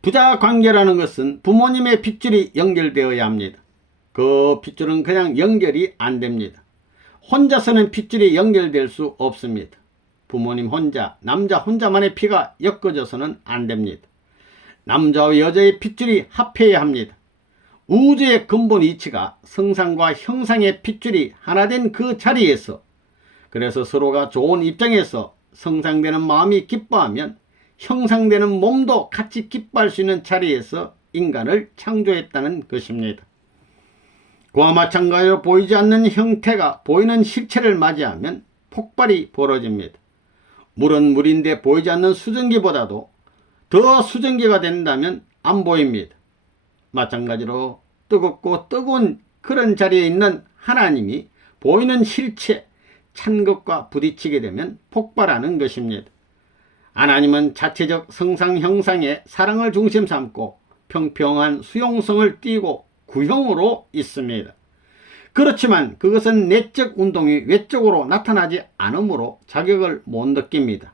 부자 관계라는 것은 부모님의 핏줄이 연결되어야 합니다. 그 핏줄은 그냥 연결이 안 됩니다. 혼자서는 핏줄이 연결될 수 없습니다. 부모님 혼자, 남자 혼자만의 피가 엮어져서는 안 됩니다. 남자와 여자의 핏줄이 합해야 합니다. 우주의 근본 이치가 성상과 형상의 핏줄이 하나 된 그 자리에서, 그래서 서로가 좋은 입장에서 성상되는 마음이 기뻐하면 형상되는 몸도 같이 기뻐할 수 있는 자리에서 인간을 창조했다는 것입니다. 그와 마찬가지로 보이지 않는 형태가 보이는 실체를 맞이하면 폭발이 벌어집니다. 물은 물인데 보이지 않는 수증기보다도 더 수증기가 된다면 안 보입니다. 마찬가지로 뜨겁고 뜨거운 그런 자리에 있는 하나님이 보이는 실체, 찬 것과 부딪히게 되면 폭발하는 것입니다. 하나님은 자체적 성상 형상의 사랑을 중심 삼고 평평한 수용성을 띠고 구형으로 있습니다. 그렇지만 그것은 내적 운동이 외적으로 나타나지 않으므로 자격을 못 느낍니다.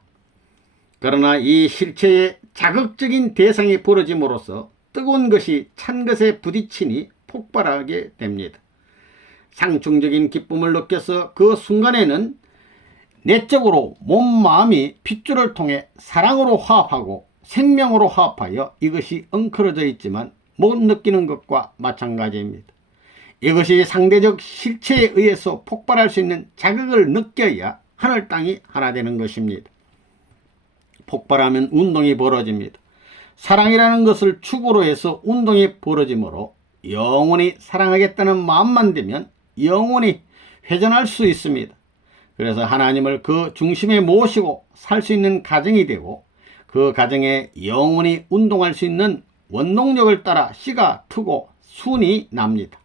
그러나 이 실체의 자극적인 대상이 벌어짐으로써 뜨거운 것이 찬 것에 부딪히니 폭발하게 됩니다. 상충적인 기쁨을 느껴서 그 순간에는 내적으로 몸, 마음이 핏줄을 통해 사랑으로 화합하고 생명으로 화합하여 이것이 엉클어져 있지만 못 느끼는 것과 마찬가지입니다. 이것이 상대적 실체에 의해서 폭발할 수 있는 자극을 느껴야 하늘 땅이 하나 되는 것입니다. 폭발하면 운동이 벌어집니다. 사랑이라는 것을 축으로 해서 운동이 벌어지므로 영원히 사랑하겠다는 마음만 되면 영원히 회전할 수 있습니다. 그래서 하나님을 그 중심에 모시고 살 수 있는 가정이 되고 그 가정에 영원히 운동할 수 있는 원동력을 따라 씨가 트고 순이 납니다.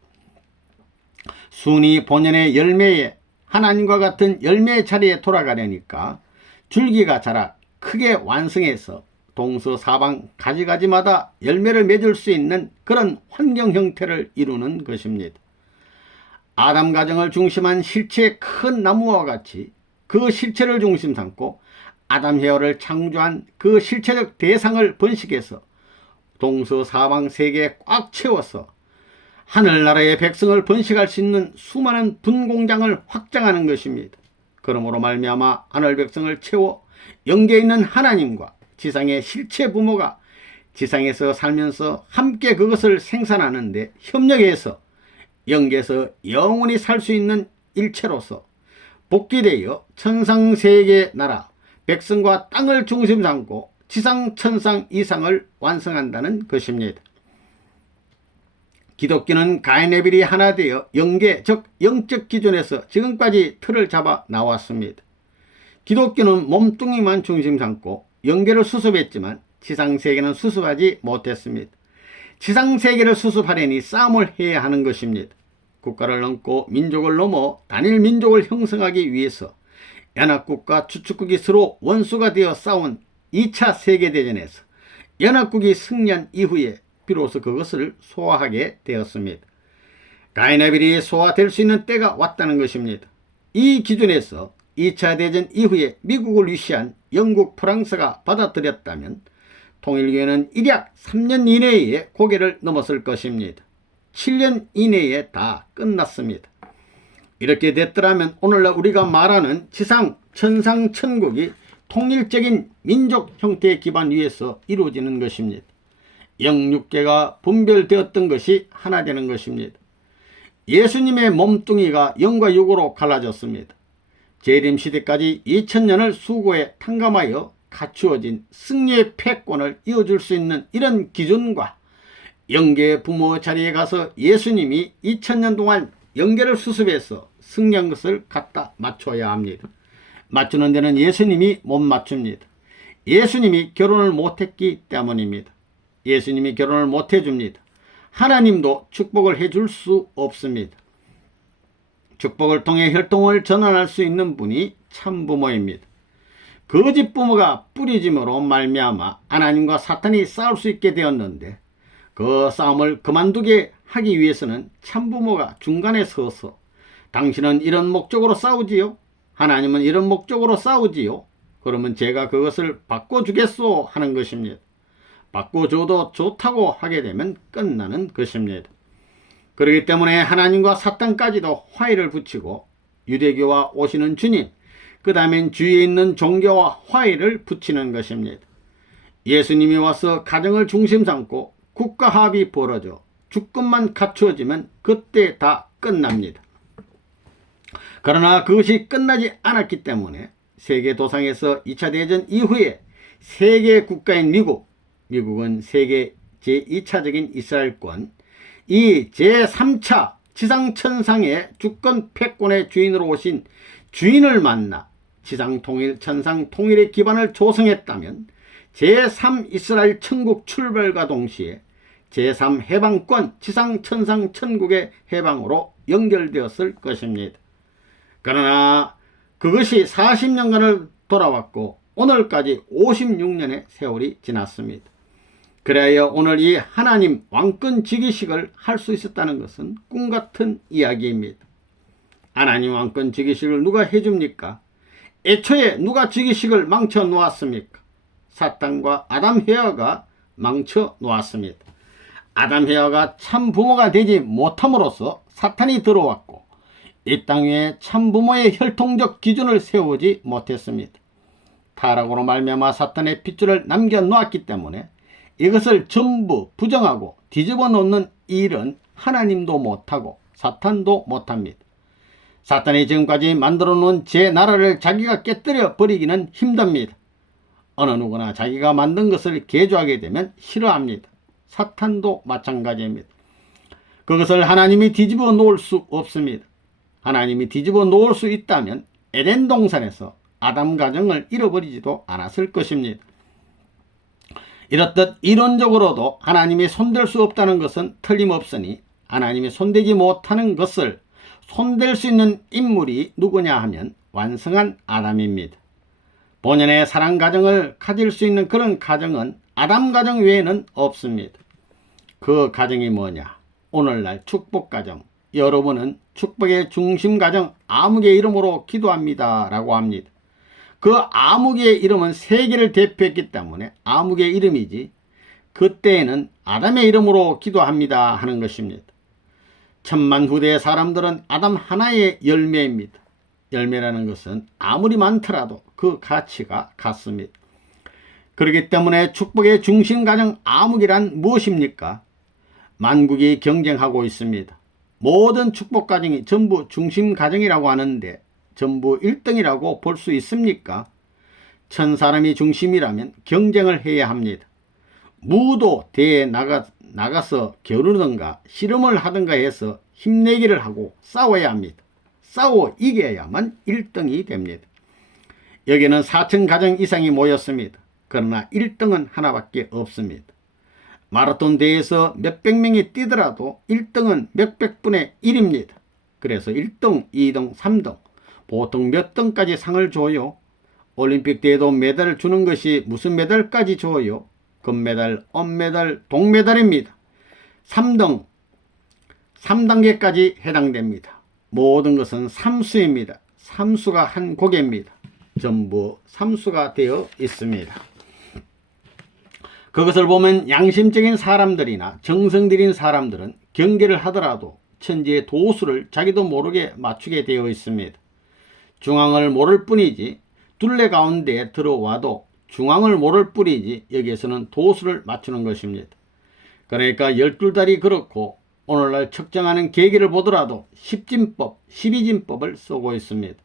순이 본연의 열매에 하나님과 같은 열매의 자리에 돌아가려니까 줄기가 자라 크게 완성해서 동서사방 가지가지마다 열매를 맺을 수 있는 그런 환경 형태를 이루는 것입니다. 아담 가정을 중심한 실체의 큰 나무와 같이 그 실체를 중심 삼고 아담 헤어를 창조한 그 실체적 대상을 번식해서 동서사방 세계에 꽉 채워서 하늘나라의 백성을 번식할 수 있는 수많은 분공장을 확장하는 것입니다. 그러므로 말미암아 하늘 백성을 채워 영계에 있는 하나님과 지상의 실체 부모가 지상에서 살면서 함께 그것을 생산하는데 협력해서 영계에서 영원히 살 수 있는 일체로서 복귀되어 천상세계 나라 백성과 땅을 중심 삼고 지상 천상 이상을 완성한다는 것입니다. 기독교는 가인 아벨이 하나 되어 영계 즉 영적 기준에서 지금까지 틀을 잡아 나왔습니다. 기독교는 몸뚱이만 중심 삼고 영계를 수습했지만 지상세계는 수습하지 못했습니다. 지상세계를 수습하려니 싸움을 해야 하는 것입니다. 국가를 넘고 민족을 넘어 단일 민족을 형성하기 위해서 연합국과 주축국이 서로 원수가 되어 싸운 2차 세계대전에서 연합국이 승리한 이후에 비로소 그것을 소화하게 되었습니다. 가인 아벨이 소화될 수 있는 때가 왔다는 것입니다. 이 기준에서 2차 대전 이후에 미국을 위시한 영국, 프랑스가 받아들였다면 통일교회는 일약 3년 이내에 고개를 넘었을 것입니다. 7년 이내에 다 끝났습니다. 이렇게 됐더라면 오늘날 우리가 말하는 지상, 천상, 천국이 통일적인 민족 형태의 기반 위에서 이루어지는 것입니다. 영육계가 분별되었던 것이 하나 되는 것입니다. 예수님의 몸뚱이가 영과 육으로 갈라졌습니다. 재림시대까지 2000년을 수고에 탕감하여 갖추어진 승리의 패권을 이어줄 수 있는 이런 기준과 영계 부모 자리에 가서 예수님이 2000년 동안 영계를 수습해서 승리한 것을 갖다 맞춰야 합니다. 맞추는 데는 예수님이 못 맞춥니다. 예수님이 결혼을 못했기 때문입니다. 예수님이 결혼을 못해줍니다. 하나님도 축복을 해줄 수 없습니다. 축복을 통해 혈통을 전환할 수 있는 분이 참부모입니다. 거짓 부모가 뿌리짐으로 말미암아 하나님과 사탄이 싸울 수 있게 되었는데 그 싸움을 그만두게 하기 위해서는 참부모가 중간에 서서 당신은 이런 목적으로 싸우지요? 하나님은 이런 목적으로 싸우지요? 그러면 제가 그것을 바꿔주겠소 하는 것입니다. 바꿔줘도 좋다고 하게 되면 끝나는 것입니다. 그렇기 때문에 하나님과 사탄까지도 화해를 붙이고 유대교와 오시는 주님, 그 다음엔 주위에 있는 종교와 화해를 붙이는 것입니다. 예수님이 와서 가정을 중심 삼고 국가 합이 벌어져 주권만 갖추어지면 그때 다 끝납니다. 그러나 그것이 끝나지 않았기 때문에 세계 도상에서 2차 대전 이후에 세계 국가인 미국은 세계 제2차적인 이스라엘권, 이 제3차 지상천상의 주권 패권의 주인으로 오신 주인을 만나 지상통일, 천상통일의 기반을 조성했다면 제3 이스라엘 천국 출발과 동시에 제3 해방권, 지상천상 천국의 해방으로 연결되었을 것입니다. 그러나 그것이 40년간을 돌아왔고 오늘까지 56년의 세월이 지났습니다. 그래야 오늘 이 하나님 왕권 즉위식을 할 수 있었다는 것은 꿈같은 이야기입니다. 하나님 왕권 즉위식을 누가 해줍니까? 애초에 누가 즉위식을 망쳐 놓았습니까? 사탄과 아담 헤어가 망쳐 놓았습니다. 아담 헤어가 참 부모가 되지 못함으로써 사탄이 들어왔고 이 땅 위에 참 부모의 혈통적 기준을 세우지 못했습니다. 타락으로 말미암아 사탄의 핏줄을 남겨놓았기 때문에 이것을 전부 부정하고 뒤집어 놓는 일은 하나님도 못하고 사탄도 못합니다. 사탄이 지금까지 만들어 놓은 제 나라를 자기가 깨뜨려 버리기는 힘듭니다. 어느 누구나 자기가 만든 것을 개조하게 되면 싫어합니다. 사탄도 마찬가지입니다. 그것을 하나님이 뒤집어 놓을 수 없습니다. 하나님이 뒤집어 놓을 수 있다면 에덴 동산에서 아담 가정을 잃어버리지도 않았을 것입니다. 이렇듯 이론적으로도 하나님이 손댈 수 없다는 것은 틀림없으니 하나님이 손대지 못하는 것을 손댈 수 있는 인물이 누구냐 하면 완성한 아담입니다. 본연의 사랑 가정을 가질 수 있는 그런 가정은 아담 가정 외에는 없습니다. 그 가정이 뭐냐? 오늘날 축복 가정, 여러분은 축복의 중심 가정 아무개 이름으로 기도합니다 라고 합니다. 그 아무개의 이름은 세계를 대표했기 때문에 아무개 이름이지 그때에는 아담의 이름으로 기도합니다 하는 것입니다. 천만 후대의 사람들은 아담 하나의 열매입니다. 열매라는 것은 아무리 많더라도 그 가치가 같습니다. 그렇기 때문에 축복의 중심 가정 아무개란 무엇입니까? 만국이 경쟁하고 있습니다. 모든 축복 가정이 전부 중심 가정이라고 하는데 전부 1등이라고 볼 수 있습니까? 천 사람이 중심이라면 경쟁을 해야 합니다. 무도 대회에 나가서 겨루든가 씨름을 하든가 해서 힘내기를 하고 싸워야 합니다. 싸워 이겨야만 1등이 됩니다. 여기는 4천 가정 이상이 모였습니다. 그러나 1등은 하나밖에 없습니다. 마라톤 대회에서 몇백 명이 뛰더라도 1등은 몇백분의 1입니다. 그래서 1등, 2등, 3등 보통 몇 등까지 상을 줘요? 올림픽 대회도 메달을 주는 것이 무슨 메달까지 줘요? 금메달, 은메달, 동메달입니다. 3등, 3단계까지 해당됩니다. 모든 것은 삼수입니다. 삼수가 한 고개입니다. 전부 삼수가 되어 있습니다. 그것을 보면 양심적인 사람들이나 정성 들인 사람들은 경계를 하더라도 천지의 도수를 자기도 모르게 맞추게 되어 있습니다. 중앙을 모를 뿐이지 둘레 가운데 들어와도 중앙을 모를 뿐이지 여기에서는 도수를 맞추는 것입니다. 그러니까 12달이 그렇고 오늘날 측정하는 계기를 보더라도 10진법, 12진법을 쓰고 있습니다.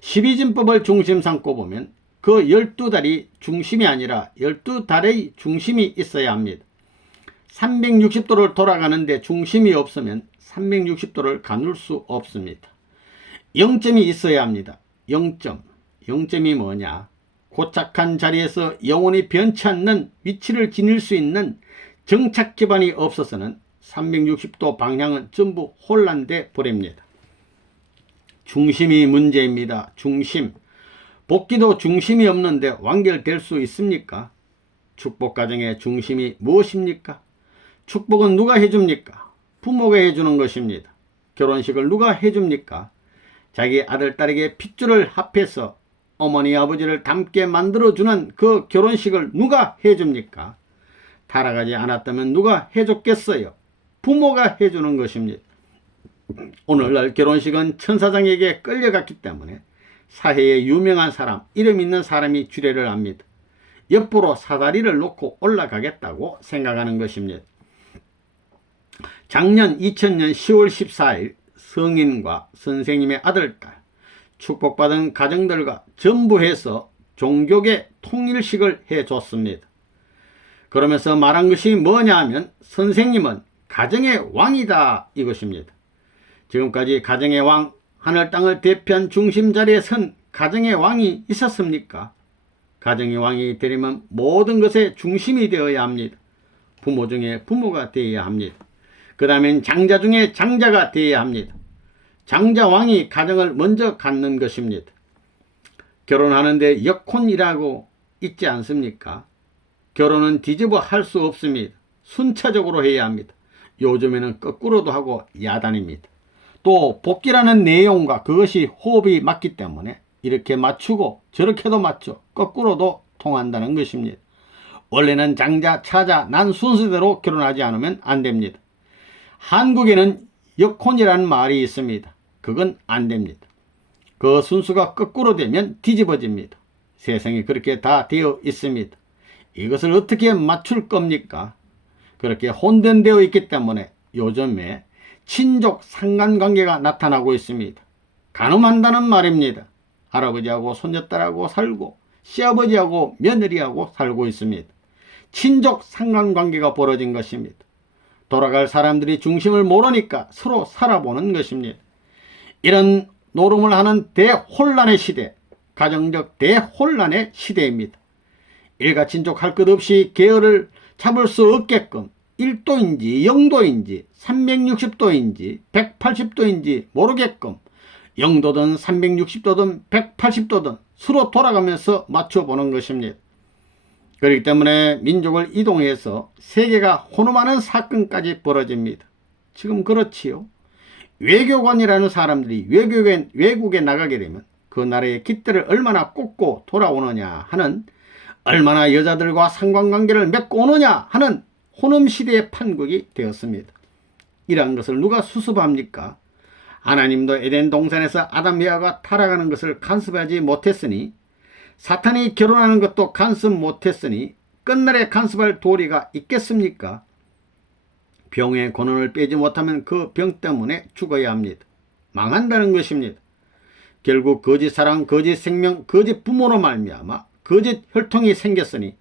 12진법을 중심 삼고 보면 그 12달이 중심이 아니라 12달의 중심이 있어야 합니다. 360도를 돌아가는데 중심이 없으면 360도를 가눌 수 없습니다. 0점이 있어야 합니다. 0점. 0점이 뭐냐? 고착한 자리에서 영원히 변치 않는 위치를 지닐 수 있는 정착 기반이 없어서는 360도 방향은 전부 혼란돼 버립니다. 중심이 문제입니다. 중심. 복기도 중심이 없는데 완결될 수 있습니까? 축복 가정의 중심이 무엇입니까? 축복은 누가 해줍니까? 부모가 해주는 것입니다. 결혼식을 누가 해줍니까? 자기 아들, 딸에게 핏줄을 합해서 어머니, 아버지를 닮게 만들어주는 그 결혼식을 누가 해줍니까? 타락하지 않았다면 누가 해줬겠어요? 부모가 해주는 것입니다. 오늘날 결혼식은 천사장에게 끌려갔기 때문에 사회의 유명한 사람, 이름 있는 사람이 주례를 합니다. 옆으로 사다리를 놓고 올라가겠다고 생각하는 것입니다. 작년 2000년 10월 14일 성인과 선생님의 아들, 딸, 축복받은 가정들과 전부 해서 종교계 통일식을 해줬습니다. 그러면서 말한 것이 뭐냐 하면 선생님은 가정의 왕이다 이것입니다. 지금까지 가정의 왕, 하늘 땅을 대표한 중심 자리에 선 가정의 왕이 있었습니까? 가정의 왕이 되려면 모든 것의 중심이 되어야 합니다. 부모 중에 부모가 되어야 합니다. 그 다음엔 장자 중에 장자가 되어야 합니다. 장자 왕이 가정을 먼저 갖는 것입니다. 결혼하는데 역혼이라고 있지 않습니까? 결혼은 뒤집어 할 수 없습니다. 순차적으로 해야 합니다. 요즘에는 거꾸로도 하고 야단입니다. 또 복기라는 내용과 그것이 호흡이 맞기 때문에 이렇게 맞추고 저렇게도 맞죠. 거꾸로도 통한다는 것입니다. 원래는 장자, 차자, 난 순서대로 결혼하지 않으면 안 됩니다. 한국에는 역혼이라는 말이 있습니다. 그건 안 됩니다. 그 순수가 거꾸로 되면 뒤집어집니다. 세상이 그렇게 다 되어 있습니다. 이것을 어떻게 맞출 겁니까? 그렇게 혼돈되어 있기 때문에 요즘에 친족 상간관계가 나타나고 있습니다. 간음한다는 말입니다. 할아버지하고 손녀딸하고 살고 시아버지하고 며느리하고 살고 있습니다. 친족 상간관계가 벌어진 것입니다. 돌아갈 사람들이 중심을 모르니까 서로 살아보는 것입니다. 이런 노름을 하는 대혼란의 시대, 가정적 대혼란의 시대입니다. 일가친족 할 것 없이 계열을 잡을 수 없게끔 1도인지 0도인지 360도인지 180도인지 모르게끔 0도든 360도든 180도든 서로 돌아가면서 맞춰보는 것입니다. 그렇기 때문에 민족을 이동해서 세계가 혼험하는 사건까지 벌어집니다. 지금 그렇지요. 외교관이라는 사람들이 외국에 나가게 되면 그 나라의 깃대를 얼마나 꽂고 돌아오느냐 하는, 얼마나 여자들과 상관관계를 맺고 오느냐 하는 혼음시대의 판국이 되었습니다. 이러한 것을 누가 수습합니까? 하나님도 에덴 동산에서 아담 에바가 타락하는 것을 간섭하지 못했으니, 사탄이 결혼하는 것도 간섭 못했으니 끝날에 간섭할 도리가 있겠습니까? 병의 권한을 빼지 못하면 그 병 때문에 죽어야 합니다. 망한다는 것입니다. 결국 거짓 사랑, 거짓 생명, 거짓 부모로 말미암아 거짓 혈통이 생겼으니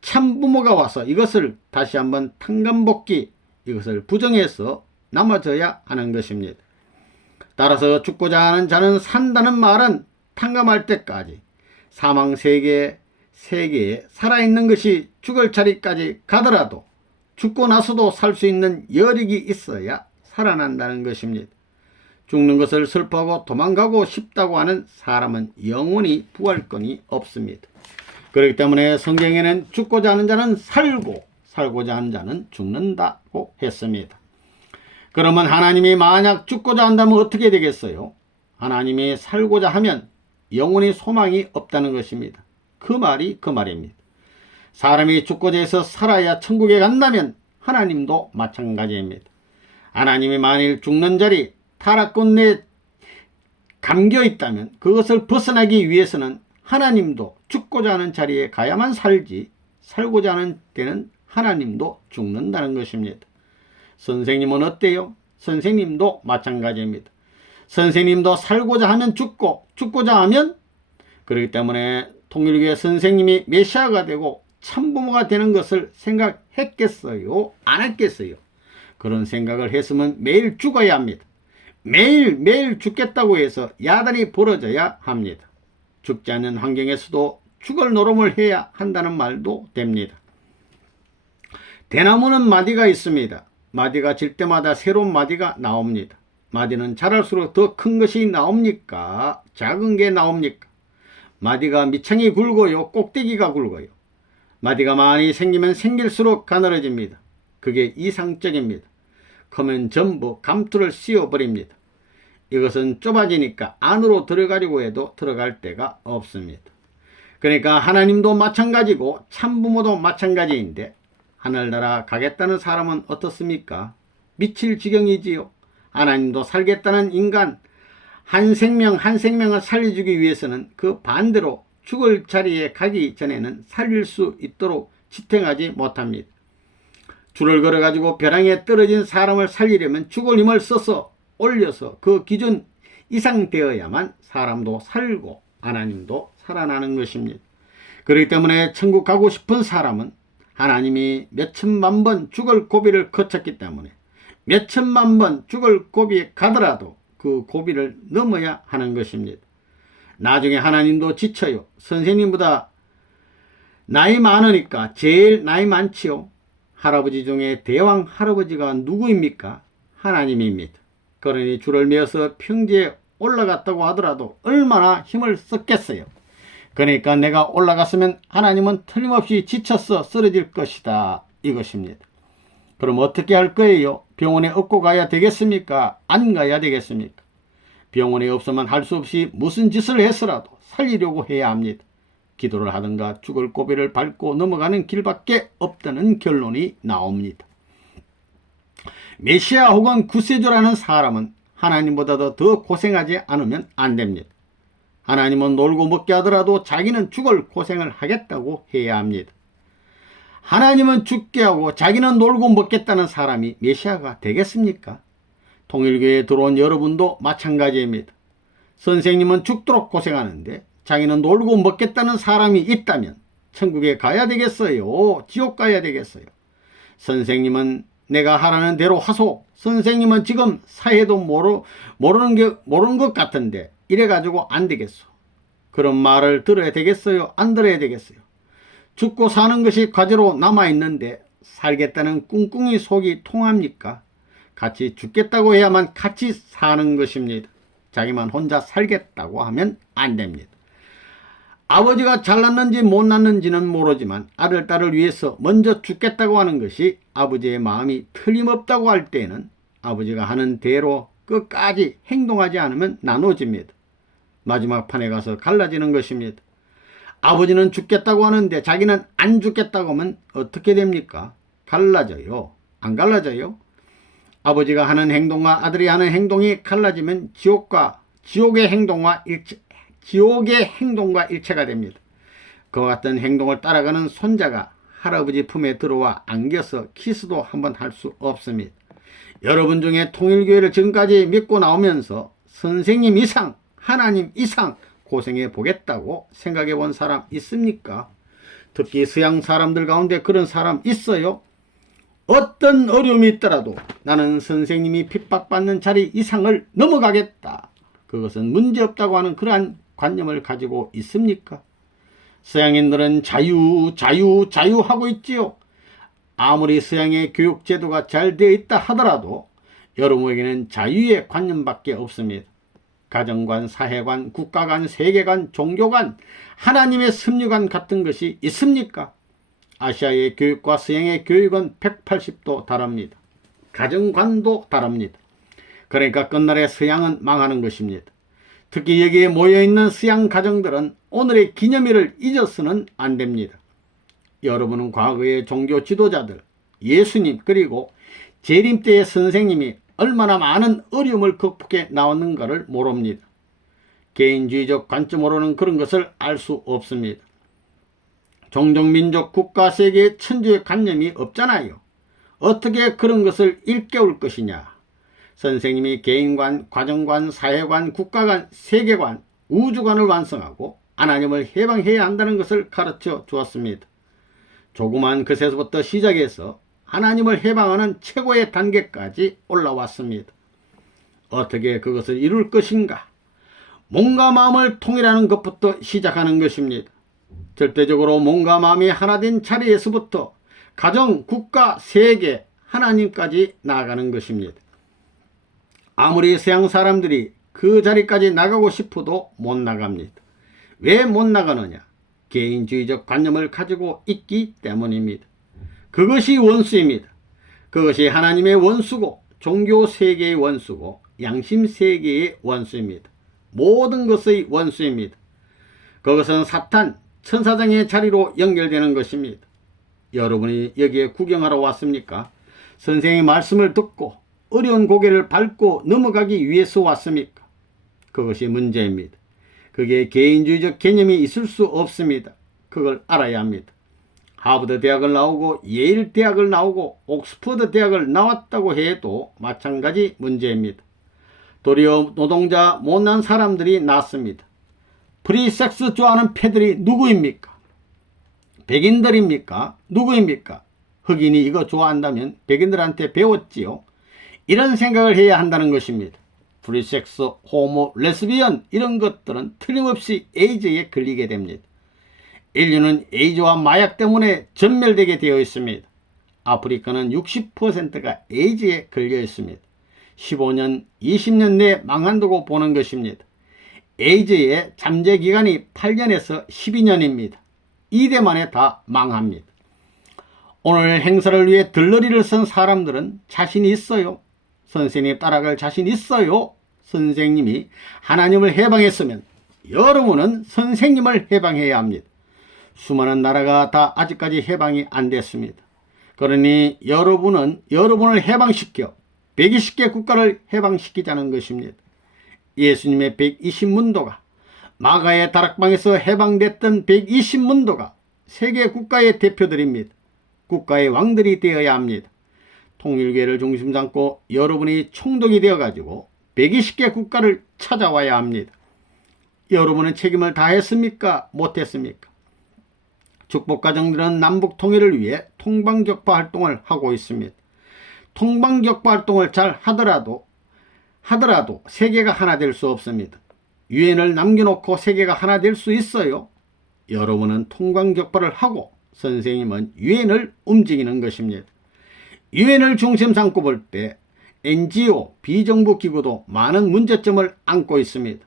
참 부모가 와서 이것을 다시 한번 탕감복귀, 이것을 부정해서 남아져야 하는 것입니다. 따라서 죽고자 하는 자는 산다는 말은 탕감할 때까지 사망 세계에 살아있는 것이 죽을 자리까지 가더라도 죽고 나서도 살 수 있는 여력이 있어야 살아난다는 것입니다. 죽는 것을 슬퍼하고 도망가고 싶다고 하는 사람은 영원히 부활권이 없습니다. 그렇기 때문에 성경에는 죽고자 하는 자는 살고 살고자 하는 자는 죽는다고 했습니다. 그러면 하나님이 만약 죽고자 한다면 어떻게 되겠어요? 하나님이 살고자 하면 영원히 소망이 없다는 것입니다. 그 말이 그 말입니다. 사람이 죽고자 해서 살아야 천국에 간다면 하나님도 마찬가지입니다. 하나님이 만일 죽는 자리, 타락권 내에 감겨 있다면 그것을 벗어나기 위해서는 하나님도 죽고자 하는 자리에 가야만 살지, 살고자 하는 때는 하나님도 죽는다는 것입니다. 선생님은 어때요? 선생님도 마찬가지입니다. 선생님도 살고자 하면 죽고, 죽고자 하면, 그렇기 때문에 통일교회 선생님이 메시아가 되고 참부모가 되는 것을 생각했겠어요? 안 했겠어요? 그런 생각을 했으면 매일 죽어야 합니다. 매일 죽겠다고 해서 야단이 벌어져야 합니다. 죽지 않는 환경에서도 죽을 노름을 해야 한다는 말도 됩니다. 대나무는 마디가 있습니다. 마디가 질 때마다 새로운 마디가 나옵니다. 마디는 자랄수록 더 큰 것이 나옵니까? 작은 게 나옵니까? 마디가 밑창이 굵어요? 꼭대기가 굵어요? 마디가 많이 생기면 생길수록 가늘어집니다. 그게 이상적입니다. 크면 전부 감투를 씌워버립니다. 이것은 좁아지니까 안으로 들어가려고 해도 들어갈 데가 없습니다. 그러니까 하나님도 마찬가지고 참부모도 마찬가지인데, 하늘나라 가겠다는 사람은 어떻습니까? 미칠 지경이지요. 하나님도 살겠다는 인간, 한 생명을 살려주기 위해서는 그 반대로 죽을 자리에 가기 전에는 살릴 수 있도록 지탱하지 못합니다. 줄을 걸어가지고 벼랑에 떨어진 사람을 살리려면 죽을 힘을 써서 올려서 그 기준 이상 되어야만 사람도 살고 하나님도 살아나는 것입니다. 그렇기 때문에 천국 가고 싶은 사람은 하나님이 몇천만 번 죽을 고비를 거쳤기 때문에 몇천만 번 죽을 고비에 가더라도 그 고비를 넘어야 하는 것입니다. 나중에 하나님도 지쳐요. 선생님보다 나이 많으니까 제일 나이 많지요. 할아버지 중에 대왕 할아버지가 누구입니까? 하나님입니다. 그러니 줄을 메어서 평지에 올라갔다고 하더라도 얼마나 힘을 썼겠어요. 그러니까 내가 올라갔으면 하나님은 틀림없이 지쳐서 쓰러질 것이다, 이것입니다. 그럼 어떻게 할 거예요? 병원에 업고 가야 되겠습니까? 안 가야 되겠습니까? 병원에 없으면 할 수 없이 무슨 짓을 해서라도 살리려고 해야 합니다. 기도를 하든가 죽을 고비를 밟고 넘어가는 길밖에 없다는 결론이 나옵니다. 메시아 혹은 구세주라는 사람은 하나님보다도 더 고생하지 않으면 안 됩니다. 하나님은 놀고 먹게 하더라도 자기는 죽을 고생을 하겠다고 해야 합니다. 하나님은 죽게 하고 자기는 놀고 먹겠다는 사람이 메시아가 되겠습니까? 통일교회에 들어온 여러분도 마찬가지입니다. 선생님은 죽도록 고생하는데 자기는 놀고 먹겠다는 사람이 있다면 천국에 가야 되겠어요? 지옥 가야 되겠어요? 선생님은 내가 하라는 대로 하소. 선생님은 지금 사회도 모르는 것 같은데 이래가지고 안 되겠소. 그런 말을 들어야 되겠어요? 안 들어야 되겠어요? 죽고 사는 것이 과제로 남아있는데 살겠다는 꿍꿍이 속이 통합니까? 같이 죽겠다고 해야만 같이 사는 것입니다. 자기만 혼자 살겠다고 하면 안 됩니다. 아버지가 잘났는지 못났는지는 모르지만 아들, 딸을 위해서 먼저 죽겠다고 하는 것이 아버지의 마음이 틀림없다고 할 때에는 아버지가 하는 대로 끝까지 행동하지 않으면 나눠집니다. 마지막 판에 가서 갈라지는 것입니다. 아버지는 죽겠다고 하는데 자기는 안 죽겠다고 하면 어떻게 됩니까? 갈라져요. 안 갈라져요? 아버지가 하는 행동과 아들이 하는 행동이 갈라지면 지옥의 행동과 일체가 됩니다. 그와 같은 행동을 따라가는 손자가 할아버지 품에 들어와 안겨서 키스도 한번 할 수 없습니다. 여러분 중에 통일교회를 지금까지 믿고 나오면서 선생님 이상, 하나님 이상 고생해 보겠다고 생각해 본 사람 있습니까? 특히 서양 사람들 가운데 그런 사람 있어요? 어떤 어려움이 있더라도 나는 선생님이 핍박받는 자리 이상을 넘어가겠다. 그것은 문제없다고 하는 그러한 관념을 가지고 있습니까? 서양인들은 자유 하고 있지요. 아무리 서양의 교육 제도가 잘 되어 있다 하더라도 여러분에게는 자유의 관념밖에 없습니다. 가정관, 사회관, 국가관, 세계관, 종교관, 하나님의 섭리관 같은 것이 있습니까? 아시아의 교육과 서양의 교육은 180도 다릅니다. 가정관도 다릅니다. 그러니까 끝날에 서양은 망하는 것입니다. 특히 여기에 모여있는 서양 가정들은 오늘의 기념일을 잊어서는 안 됩니다. 여러분은 과거의 종교 지도자들, 예수님 그리고 재림 때의 선생님이 얼마나 많은 어려움을 극복해 나왔는가를 모릅니다. 개인주의적 관점으로는 그런 것을 알 수 없습니다. 종족, 민족, 국가, 세계, 천주의 관념이 없잖아요. 어떻게 그런 것을 일깨울 것이냐. 선생님이 개인관, 가정관, 사회관, 국가관, 세계관, 우주관을 완성하고 하나님을 해방해야 한다는 것을 가르쳐 주었습니다. 조그만 것에서부터 시작해서 하나님을 해방하는 최고의 단계까지 올라왔습니다. 어떻게 그것을 이룰 것인가? 몸과 마음을 통일하는 것부터 시작하는 것입니다. 절대적으로 몸과 마음이 하나 된 자리에서부터 가정, 국가, 세계, 하나님까지 나아가는 것입니다. 아무리 서양 사람들이 그 자리까지 나가고 싶어도 못 나갑니다. 왜 못 나가느냐? 개인주의적 관념을 가지고 있기 때문입니다. 그것이 원수입니다. 그것이 하나님의 원수고 종교 세계의 원수고 양심 세계의 원수입니다. 모든 것의 원수입니다. 그것은 사탄, 천사장의 자리로 연결되는 것입니다. 여러분이 여기에 구경하러 왔습니까? 선생의 말씀을 듣고 어려운 고개를 밟고 넘어가기 위해서 왔습니까? 그것이 문제입니다. 그게 개인주의적 개념이 있을 수 없습니다. 그걸 알아야 합니다. 하버드 대학을 나오고 예일 대학을 나오고 옥스퍼드 대학을 나왔다고 해도 마찬가지 문제입니다. 도리어 노동자 못난 사람들이 낳습니다. 프리섹스 좋아하는 패들이 누구입니까? 백인들입니까? 누구입니까? 흑인이 이거 좋아한다면 백인들한테 배웠지요. 이런 생각을 해야 한다는 것입니다. 프리섹스, 호모, 레스비언 이런 것들은 틀림없이 에이즈에 걸리게 됩니다. 인류는 에이즈와 마약 때문에 전멸되게 되어 있습니다. 아프리카는 60%가 에이즈에 걸려 있습니다. 15년, 20년 내에 망한다고 보는 것입니다. 에이즈의 잠재 기간이 8년에서 12년입니다. 2대 만에 다 망합니다. 오늘 행사를 위해 들러리를 쓴 사람들은 자신이 있어요. 선생님 따라갈 자신 있어요. 선생님이 하나님을 해방했으면 여러분은 선생님을 해방해야 합니다. 수많은 나라가 다 아직까지 해방이 안 됐습니다. 그러니 여러분을 해방시켜 120개 국가를 해방시키자는 것입니다. 예수님의 120문도가 마가의 다락방에서 해방됐던 120문도가 세계 국가의 대표들입니다. 국가의 왕들이 되어야 합니다. 통일교회를 중심 삼고 여러분이 총독이 되어가지고 120개 국가를 찾아와야 합니다. 여러분은 책임을 다했습니까? 못했습니까? 축복가정들은 남북 통일을 위해 통방격파 활동을 하고 있습니다. 통방격파 활동을 잘 하더라도 세계가 하나 될 수 없습니다. 유엔을 남겨놓고 세계가 하나 될 수 있어요. 여러분은 통방격파를 하고 선생님은 유엔을 움직이는 것입니다. 유엔을 중심 삼고 볼 때 NGO, 비정부 기구도 많은 문제점을 안고 있습니다.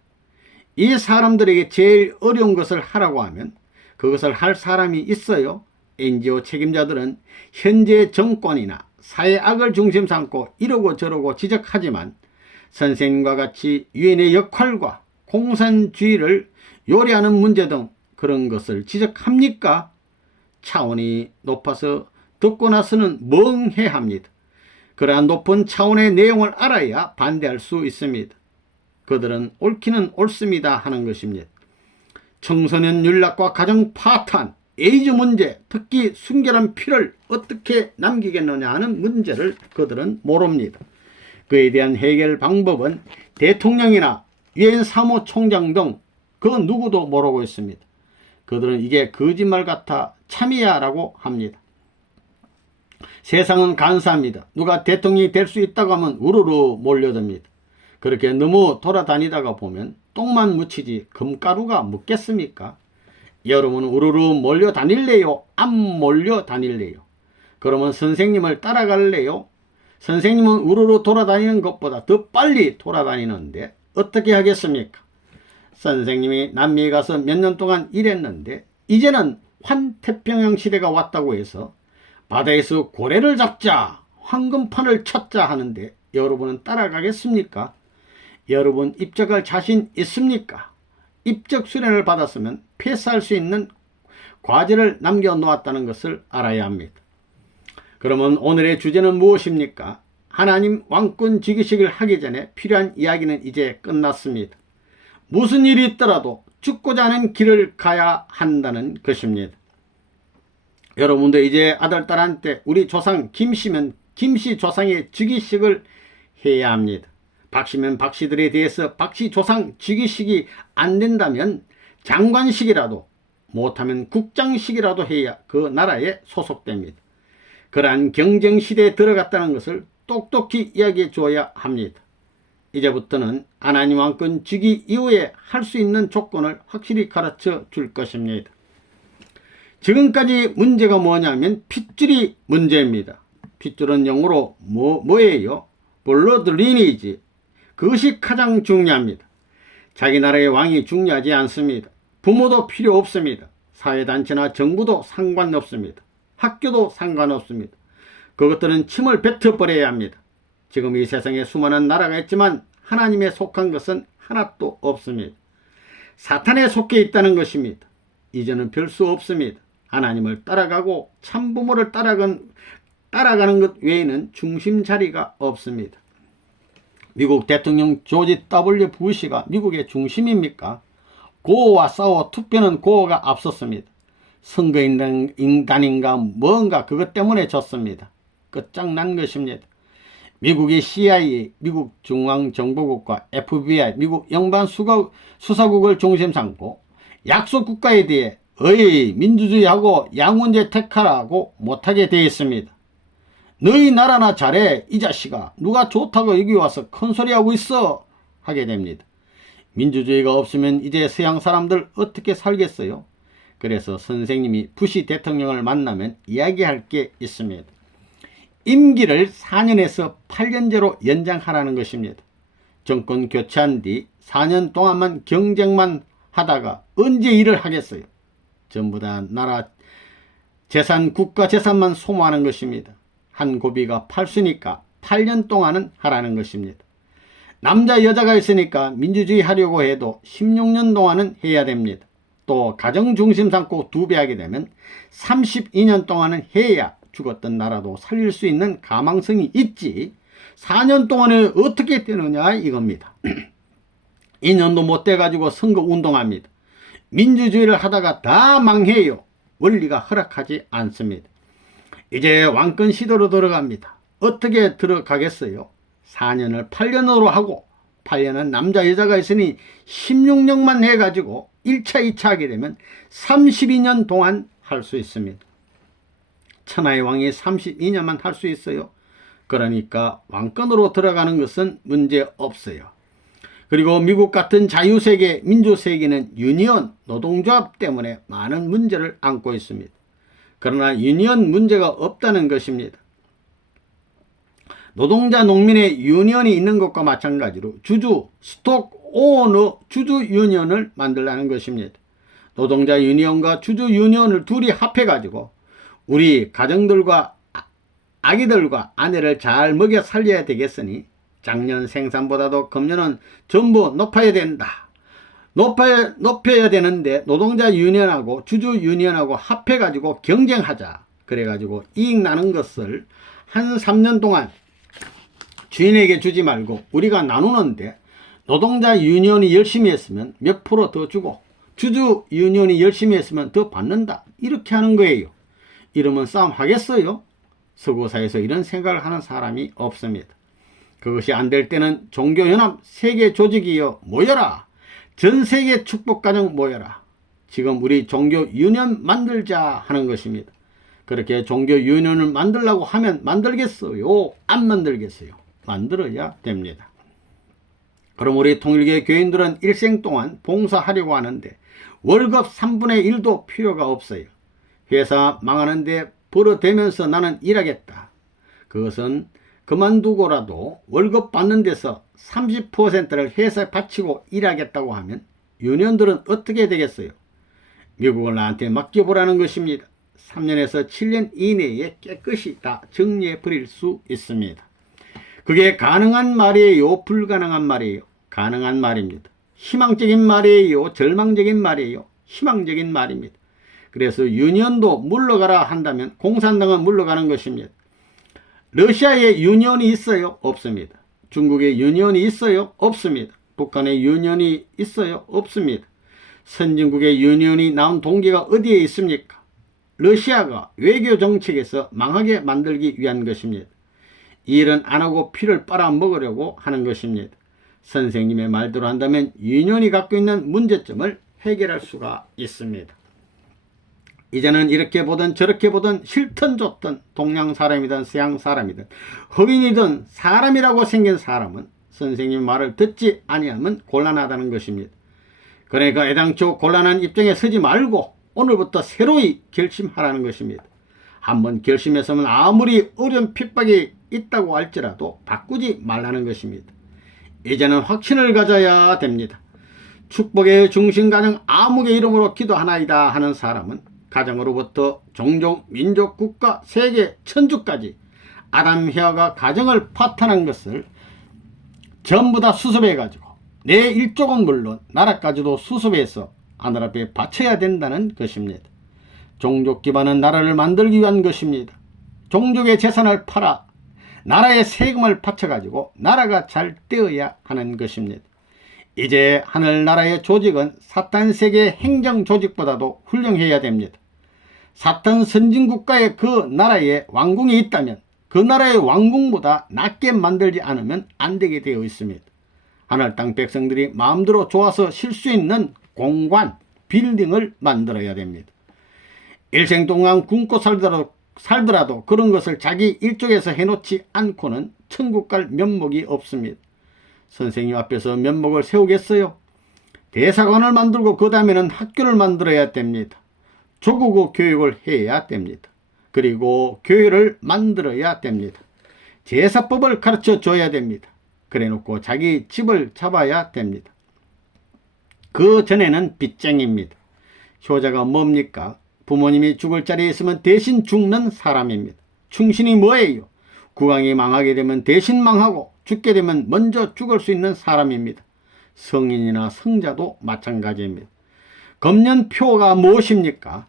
이 사람들에게 제일 어려운 것을 하라고 하면 그것을 할 사람이 있어요. NGO 책임자들은 현재 정권이나 사회악을 중심 삼고 이러고 저러고 지적하지만 선생님과 같이 유엔의 역할과 공산주의를 요리하는 문제 등 그런 것을 지적합니까? 차원이 높아서 듣고 나서는 멍해합니다. 그러한 높은 차원의 내용을 알아야 반대할 수 있습니다. 그들은 옳기는 옳습니다 하는 것입니다. 청소년 윤락과 가정 파탄, 에이즈 문제, 특히 순결한 피를 어떻게 남기겠느냐 하는 문제를 그들은 모릅니다. 그에 대한 해결 방법은 대통령이나 유엔 사무총장 등 그 누구도 모르고 있습니다. 그들은 이게 거짓말 같아 참이야 라고 합니다. 세상은 간사합니다. 누가 대통령이 될 수 있다고 하면 우르르 몰려듭니다. 그렇게 너무 돌아다니다가 보면 똥만 묻히지 금가루가 묻겠습니까? 여러분은 우르르 몰려다닐래요? 안 몰려다닐래요? 그러면 선생님을 따라갈래요? 선생님은 우르르 돌아다니는 것보다 더 빨리 돌아다니는데 어떻게 하겠습니까? 선생님이 남미에 가서 몇 년 동안 일했는데 이제는 환태평양 시대가 왔다고 해서 바다에서 고래를 잡자, 황금판을 찾자 하는데 여러분은 따라가겠습니까? 여러분 입적할 자신 있습니까? 입적 수련을 받았으면 패스할 수 있는 과제를 남겨놓았다는 것을 알아야 합니다. 그러면 오늘의 주제는 무엇입니까? 하나님 왕권 즉위식을 하기 전에 필요한 이야기는 이제 끝났습니다. 무슨 일이 있더라도 죽고자 하는 길을 가야 한다는 것입니다. 여러분도 이제 아들, 딸한테 우리 조상 김씨면 김씨 조상의 즉위식을 해야 합니다. 박씨면 박씨들에 대해서 박씨 조상 즉위식이 안 된다면 장관식이라도 못하면 국장식이라도 해야 그 나라에 소속됩니다. 그러한 경쟁시대에 들어갔다는 것을 똑똑히 이야기해 줘야 합니다. 이제부터는 하나님 왕권 즉위 이후에 할 수 있는 조건을 확실히 가르쳐 줄 것입니다. 지금까지 문제가 뭐냐면 핏줄이 문제입니다. 핏줄은 영어로 뭐예요? 블러드 리니지. 그것이 가장 중요합니다. 자기 나라의 왕이 중요하지 않습니다. 부모도 필요 없습니다. 사회단체나 정부도 상관없습니다. 학교도 상관없습니다. 그것들은 침을 뱉어버려야 합니다. 지금 이 세상에 수많은 나라가 있지만 하나님에 속한 것은 하나도 없습니다. 사탄에 속해 있다는 것입니다. 이제는 별 수 없습니다. 하나님을 따라가고 참부모를 따라가는 것 외에는 중심 자리가 없습니다. 미국 대통령 조지 W. 부시가 미국의 중심입니까? 고어와 싸워 투표는 고어가 앞섰습니다. 선거인단인가 뭔가 그것 때문에 졌습니다. 끝장난 것입니다. 미국의 CIA, 미국 중앙정보국과 FBI, 미국 연방수사국을 중심 삼고 약속국가에 대해 민주주의하고 양문제 택하라고 못하게 되어 있습니다. 너희 나라나 잘해 이 자식아, 누가 좋다고 여기 와서 큰소리하고 있어 하게 됩니다. 민주주의가 없으면 이제 서양 사람들 어떻게 살겠어요? 그래서 선생님이 부시 대통령을 만나면 이야기할 게 있습니다. 임기를 4년에서 8년제로 연장하라는 것입니다. 정권 교체한 뒤 4년 동안만 경쟁만 하다가 언제 일을 하겠어요? 전부 다 나라 재산, 국가 재산만 소모하는 것입니다. 한 고비가 팔수니까 8년 동안은 하라는 것입니다. 남자 여자가 있으니까 민주주의 하려고 해도 16년 동안은 해야 됩니다. 또 가정 중심 삼고 2배 하게 되면 32년 동안은 해야 죽었던 나라도 살릴 수 있는 가망성이 있지 4년 동안에 어떻게 되느냐 이겁니다. 2년도 못 돼가지고 선거 운동합니다. 민주주의를 하다가 다 망해요. 원리가 허락하지 않습니다. 이제 왕권 시대로 들어갑니다. 어떻게 들어가겠어요? 4년을 8년으로 하고 8년은 남자 여자가 있으니 16년만 해가지고 1차 2차 하게 되면 32년 동안 할 수 있습니다. 천하의 왕이 32년만 할 수 있어요. 그러니까 왕권으로 들어가는 것은 문제 없어요. 그리고 미국 같은 자유세계, 민주세계는 유니언, 노동조합 때문에 많은 문제를 안고 있습니다. 그러나 유니언 문제가 없다는 것입니다. 노동자 농민의 유니언이 있는 것과 마찬가지로 주주, 스톡 오너 주주 유니언을 만들라는 것입니다. 노동자 유니언과 주주 유니언을 둘이 합해가지고 우리 가정들과 아기들과 아내를 잘 먹여 살려야 되겠으니 작년 생산보다도 금년은 전부 높아야 된다. 높여야 되는데 노동자 유니언하고 주주 유니언하고 합해가지고 경쟁하자. 그래가지고 이익 나는 것을 한 3년 동안 주인에게 주지 말고 우리가 나누는데 노동자 유니언이 열심히 했으면 몇 프로 더 주고 주주 유니언이 열심히 했으면 더 받는다. 이렇게 하는 거예요. 이러면 싸움 하겠어요? 서구사에서 이런 생각을 하는 사람이 없습니다. 그것이 안 될 때는 종교연합 세계 조직이여 모여라. 전 세계 축복가정 모여라. 지금 우리 종교 유니언 만들자 하는 것입니다. 그렇게 종교 유니언을 만들려고 하면 만들겠어요? 안 만들겠어요? 만들어야 됩니다. 그럼 우리 통일교회 교인들은 일생 동안 봉사하려고 하는데 월급 3분의 1도 필요가 없어요. 회사 망하는데 벌어대면서 나는 일하겠다. 그것은 그만두고라도 월급 받는 데서 30%를 회사에 바치고 일하겠다고 하면 유니언들은 어떻게 되겠어요? 미국을 나한테 맡겨보라는 것입니다. 3년에서 7년 이내에 깨끗이 다 정리해 버릴 수 있습니다. 그게 가능한 말이에요? 불가능한 말이에요? 가능한 말입니다. 희망적인 말이에요? 절망적인 말이에요? 희망적인 말입니다. 그래서 유니언도 물러가라 한다면 공산당은 물러가는 것입니다. 러시아에 유니언이 있어요? 없습니다. 중국에 유니언이 있어요? 없습니다. 북한에 유니언이 있어요? 없습니다. 선진국의 유니언이 나온 동기가 어디에 있습니까? 러시아가 외교 정책에서 망하게 만들기 위한 것입니다. 이 일은 안 하고 피를 빨아먹으려고 하는 것입니다. 선생님의 말대로 한다면 유니언이 갖고 있는 문제점을 해결할 수가 있습니다. 이제는 이렇게 보든 저렇게 보든 싫든 좋든 동양 사람이든 서양 사람이든 흑인이든 사람이라고 생긴 사람은 선생님 말을 듣지 아니하면 곤란하다는 것입니다. 그러니까 애당초 곤란한 입장에 서지 말고 오늘부터 새로이 결심하라는 것입니다. 한번 결심했으면 아무리 어려운 핍박이 있다고 할지라도 바꾸지 말라는 것입니다. 이제는 확신을 가져야 됩니다. 축복의 중심가정 암흑의 이름으로 기도하나이다 하는 사람은 가정으로부터 종족, 민족, 국가, 세계, 천주까지 아담 헤아가 가정을 파탄한 것을 전부 다 수습해 가지고 내 일족은 물론 나라까지도 수습해서 하늘 앞에 바쳐야 된다는 것입니다. 종족 기반은 나라를 만들기 위한 것입니다. 종족의 재산을 팔아 나라의 세금을 바쳐 가지고 나라가 잘 되어야 하는 것입니다. 이제 하늘나라의 조직은 사탄 세계 행정 조직보다도 훌륭해야 됩니다. 사탄 선진국가의 그 나라에 왕궁이 있다면 그 나라의 왕궁보다 낮게 만들지 않으면 안 되게 되어 있습니다. 하늘 땅 백성들이 마음대로 좋아서 쉴 수 있는 공관, 빌딩을 만들어야 됩니다. 일생 동안 굶고 살더라도 그런 것을 자기 일족에서 해놓지 않고는 천국 갈 면목이 없습니다. 선생님 앞에서 면목을 세우겠어요? 대사관을 만들고 그 다음에는 학교를 만들어야 됩니다. 조국어 교육을 해야 됩니다. 그리고 교회를 만들어야 됩니다. 제사법을 가르쳐 줘야 됩니다. 그래 놓고 자기 집을 잡아야 됩니다. 그 전에는 빚쟁이입니다. 효자가 뭡니까? 부모님이 죽을 자리에 있으면 대신 죽는 사람입니다. 충신이 뭐예요? 국왕이 망하게 되면 대신 망하고 죽게 되면 먼저 죽을 수 있는 사람입니다. 성인이나 성자도 마찬가지입니다. 검연표가 무엇입니까?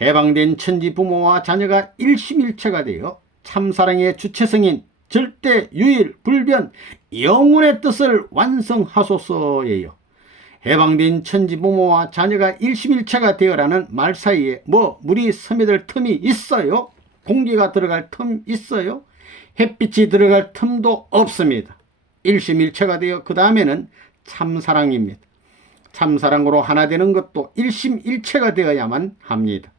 해방된 천지 부모와 자녀가 일심일체가 되어 참사랑의 주체성인 절대 유일 불변 영원의 뜻을 완성하소서예요. 해방된 천지 부모와 자녀가 일심일체가 되어라는 말 사이에 물이 스며들 틈이 있어요? 공기가 들어갈 틈 있어요? 햇빛이 들어갈 틈도 없습니다. 일심일체가 되어 그 다음에는 참사랑입니다. 참사랑으로 하나 되는 것도 일심일체가 되어야만 합니다.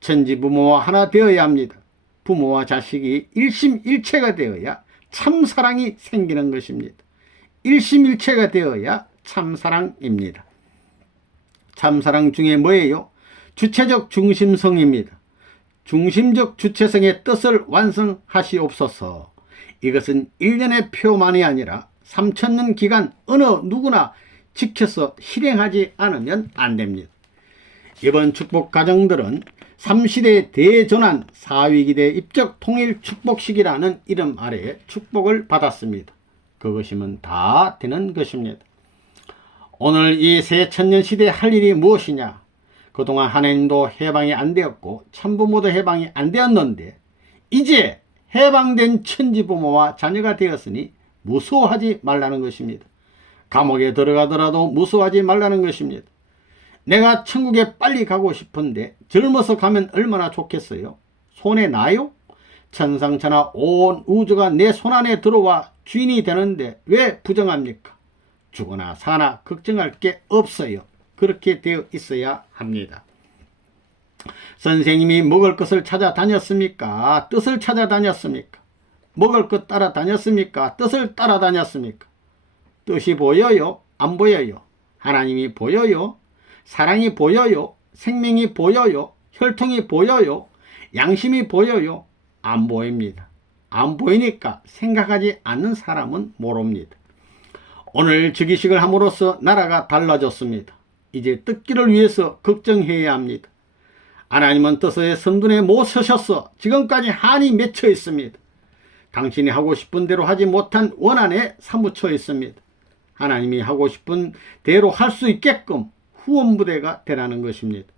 천지부모와 하나 되어야 합니다. 부모와 자식이 일심일체가 되어야 참사랑이 생기는 것입니다. 일심일체가 되어야 참사랑입니다. 참사랑 중에 뭐예요? 주체적 중심성입니다. 중심적 주체성의 뜻을 완성하시옵소서. 이것은 1년의 표만이 아니라 3000년 기간 어느 누구나 지켜서 실행하지 않으면 안 됩니다. 이번 축복 가정들은 3시대 대전환 4위기대 입적 통일 축복식이라는 이름 아래에 축복을 받았습니다. 그것이면 다 되는 것입니다. 오늘 이 새천년 시대에 할 일이 무엇이냐? 그동안 하나님도 해방이 안 되었고 참부모도 해방이 안 되었는데 이제 해방된 천지부모와 자녀가 되었으니 무서워하지 말라는 것입니다. 감옥에 들어가더라도 무서워하지 말라는 것입니다. 내가 천국에 빨리 가고 싶은데 젊어서 가면 얼마나 좋겠어요? 손에 나요? 천상천하 온 우주가 내 손안에 들어와 주인이 되는데 왜 부정합니까? 죽으나 사나 걱정할 게 없어요. 그렇게 되어 있어야 합니다. 선생님이 먹을 것을 찾아다녔습니까? 뜻을 찾아다녔습니까? 먹을 것 따라다녔습니까? 뜻을 따라다녔습니까? 뜻이 보여요? 안 보여요? 하나님이 보여요? 사랑이 보여요? 생명이 보여요? 혈통이 보여요? 양심이 보여요? 안 보입니다. 안 보이니까 생각하지 않는 사람은 모릅니다. 오늘 즉위식을 함으로써 나라가 달라졌습니다. 이제 뜯기를 위해서 걱정해야 합니다. 하나님은 뜻의 선둔에 못 서셔서 지금까지 한이 맺혀 있습니다. 당신이 하고 싶은 대로 하지 못한 원한에 사무쳐 있습니다. 하나님이 하고 싶은 대로 할 수 있게끔 후원부대가 되라는 것입니다.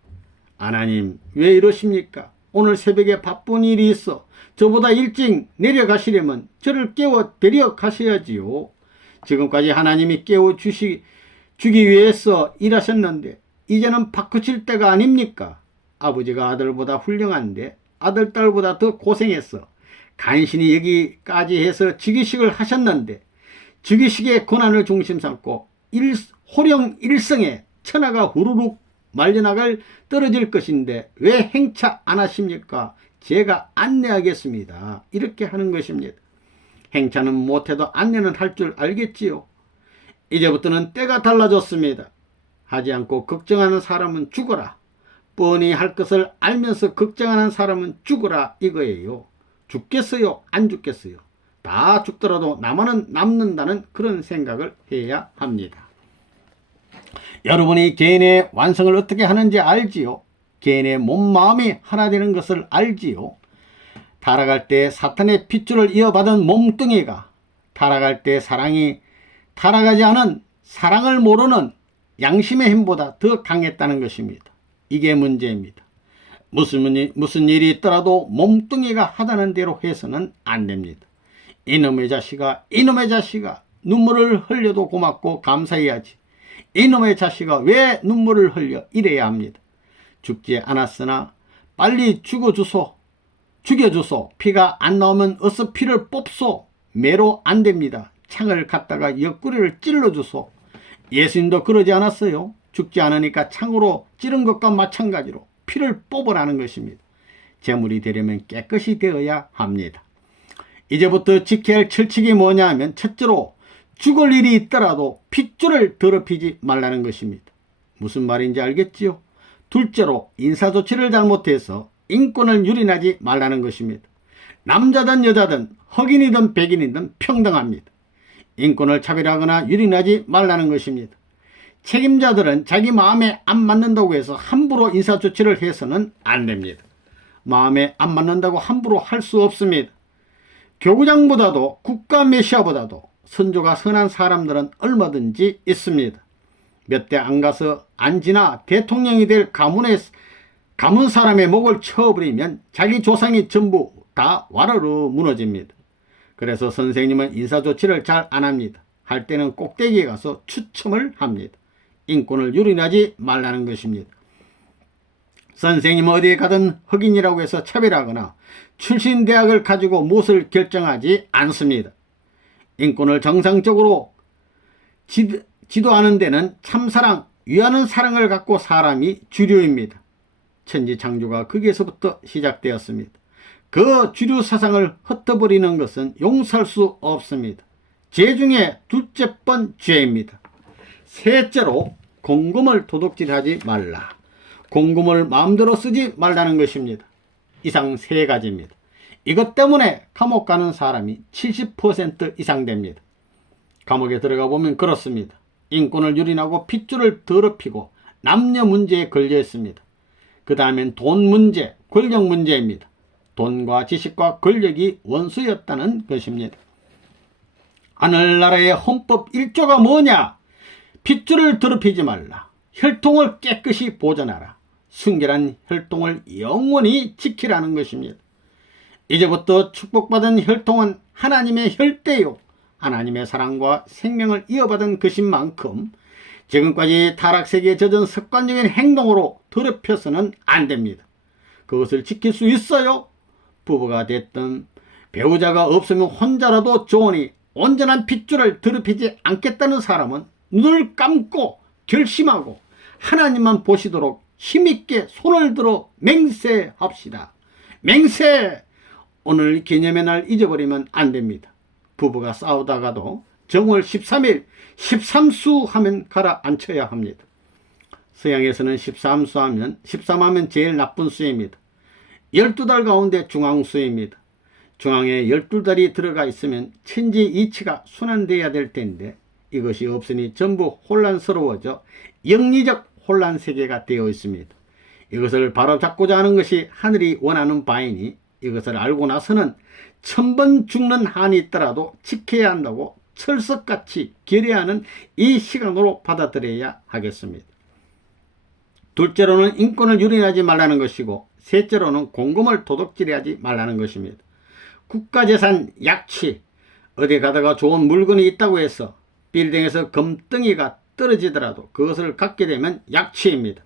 하나님 왜 이러십니까? 오늘 새벽에 바쁜 일이 있어 저보다 일찍 내려가시려면 저를 깨워 데려가셔야지요. 지금까지 하나님이 깨워주기 위해서 일하셨는데 이제는 바꾸칠 때가 아닙니까? 아버지가 아들보다 훌륭한데 아들 딸보다 더 고생했어 간신히 여기까지 해서 즉위식을 하셨는데 즉위식의 고난을 중심 삼고 호령 일성에 천하가 후루룩 말려나갈 떨어질 것인데 왜 행차 안 하십니까? 제가 안내하겠습니다. 이렇게 하는 것입니다. 행차는 못해도 안내는 할 줄 알겠지요. 이제부터는 때가 달라졌습니다. 하지 않고 걱정하는 사람은 죽어라. 뻔히 할 것을 알면서 걱정하는 사람은 죽어라 이거예요. 죽겠어요? 안 죽겠어요? 다 죽더라도 나만은 남는다는 그런 생각을 해야 합니다. 여러분이 개인의 완성을 어떻게 하는지 알지요? 개인의 몸 마음이 하나 되는 것을 알지요? 타락할 때 사탄의 핏줄을 이어받은 몸뚱이가 타락할 때 사랑이 타락하지 않은 사랑을 모르는 양심의 힘보다 더 강했다는 것입니다. 이게 문제입니다. 무슨 일이 있더라도 몸뚱이가 하다는 대로 해서는 안 됩니다. 이놈의 자식아 눈물을 흘려도 고맙고 감사해야지. 이놈의 자식아 왜 눈물을 흘려 이래야 합니다. 죽지 않았으나 빨리 죽여주소. 피가 안 나오면 어서 피를 뽑소. 매로 안 됩니다. 창을 갖다가 옆구리를 찔러주소. 예수님도 그러지 않았어요. 죽지 않으니까 창으로 찌른 것과 마찬가지로 피를 뽑으라는 것입니다. 제물이 되려면 깨끗이 되어야 합니다. 이제부터 지켜야 할 철칙이 뭐냐 하면 첫째로 죽을 일이 있더라도 핏줄을 더럽히지 말라는 것입니다. 무슨 말인지 알겠지요? 둘째로 인사조치를 잘못해서 인권을 유린하지 말라는 것입니다. 남자든 여자든 흑인이든 백인이든 평등합니다. 인권을 차별하거나 유린하지 말라는 것입니다. 책임자들은 자기 마음에 안 맞는다고 해서 함부로 인사조치를 해서는 안 됩니다. 마음에 안 맞는다고 함부로 할 수 없습니다. 교구장보다도 국가 메시아보다도 선조가 선한 사람들은 얼마든지 있습니다. 몇 대 안 가서 안 지나 대통령이 될 가문 사람의 목을 쳐버리면 자기 조상이 전부 다 와르르 무너집니다. 그래서 선생님은 인사조치를 잘 안 합니다. 할 때는 꼭대기에 가서 추첨을 합니다. 인권을 유린하지 말라는 것입니다. 선생님 어디에 가든 흑인이라고 해서 차별하거나 출신 대학을 가지고 무엇을 결정하지 않습니다. 인권을 정상적으로 지도하는 데는 참사랑, 위하는 사랑을 갖고 사람이 주류입니다. 천지창조가 거기에서부터 시작되었습니다. 그 주류 사상을 흩어버리는 것은 용서할 수 없습니다. 죄 중에 둘째 번 죄입니다. 셋째로 공금을 도둑질하지 말라. 공금을 마음대로 쓰지 말라는 것입니다. 이상 세 가지입니다. 이것 때문에 감옥 가는 사람이 70% 이상 됩니다. 감옥에 들어가 보면 그렇습니다. 인권을 유린하고 핏줄을 더럽히고 남녀 문제에 걸려 있습니다. 그 다음엔 돈 문제, 권력 문제입니다. 돈과 지식과 권력이 원수였다는 것입니다. 하늘나라의 헌법 1조가 뭐냐? 핏줄을 더럽히지 말라. 혈통을 깨끗이 보존하라. 순결한 혈통을 영원히 지키라는 것입니다. 이제부터 축복받은 혈통은 하나님의 혈대요, 하나님의 사랑과 생명을 이어받은 것인 만큼 지금까지 타락세계에 젖은 습관적인 행동으로 더럽혀서는 안 됩니다. 그것을 지킬 수 있어요. 부부가 됐든 배우자가 없으면 혼자라도 좋으니 온전한 핏줄을 더럽히지 않겠다는 사람은 눈을 감고 결심하고 하나님만 보시도록 힘있게 손을 들어 맹세합시다. 맹세! 오늘 기념의 날 잊어버리면 안 됩니다. 부부가 싸우다가도 정월 13일 13수 하면 가라앉혀야 합니다. 서양에서는 13수 하면 13하면 제일 나쁜 수입니다. 12달 가운데 중앙수입니다. 중앙에 12달이 들어가 있으면 천지 이치가 순환되어야 될 텐데 이것이 없으니 전부 혼란스러워져 영리적 혼란 세계가 되어 있습니다. 이것을 바로잡고자 하는 것이 하늘이 원하는 바이니 이것을 알고 나서는 1000번 죽는 한이 있더라도 지켜야 한다고 철석같이 결의하는 이 시간으로 받아들여야 하겠습니다. 둘째로는 인권을 유린하지 말라는 것이고 셋째로는 공금을 도둑질하지 말라는 것입니다. 국가재산 약취, 어디 가다가 좋은 물건이 있다고 해서 빌딩에서 금덩이가 떨어지더라도 그것을 갖게 되면 약취입니다.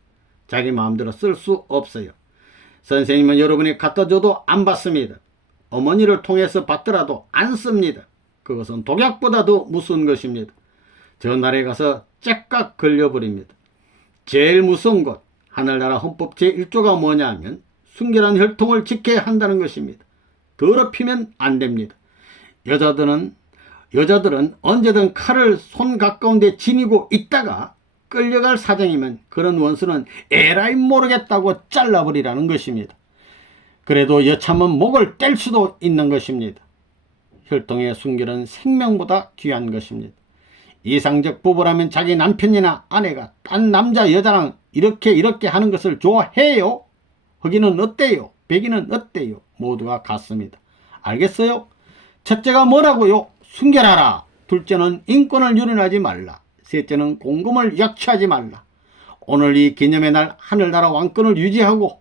자기 마음대로 쓸 수 없어요. 선생님은 여러분이 갖다 줘도 안 받습니다. 어머니를 통해서 받더라도 안 씁니다. 그것은 독약보다 더 무서운 것입니다. 저 나라에 가서 째깍 걸려버립니다. 제일 무서운 것, 하늘나라 헌법 제1조가 뭐냐 하면 순결한 혈통을 지켜야 한다는 것입니다. 더럽히면 안 됩니다. 여자들은 언제든 칼을 손 가까운데 지니고 있다가 끌려갈 사정이면 그런 원수는 에라이 모르겠다고 잘라버리라는 것입니다. 그래도 여차면 목을 뗄 수도 있는 것입니다. 혈통의 순결은 생명보다 귀한 것입니다. 이상적 부부라면 자기 남편이나 아내가 딴 남자 여자랑 이렇게 하는 것을 좋아해요? 흑인은 어때요? 백인은 어때요? 모두가 같습니다. 알겠어요? 첫째가 뭐라고요? 순결하라. 둘째는 인권을 유린하지 말라. 셋째는 공금을 약취하지 말라. 오늘 이 기념의 날 하늘나라 왕권을 유지하고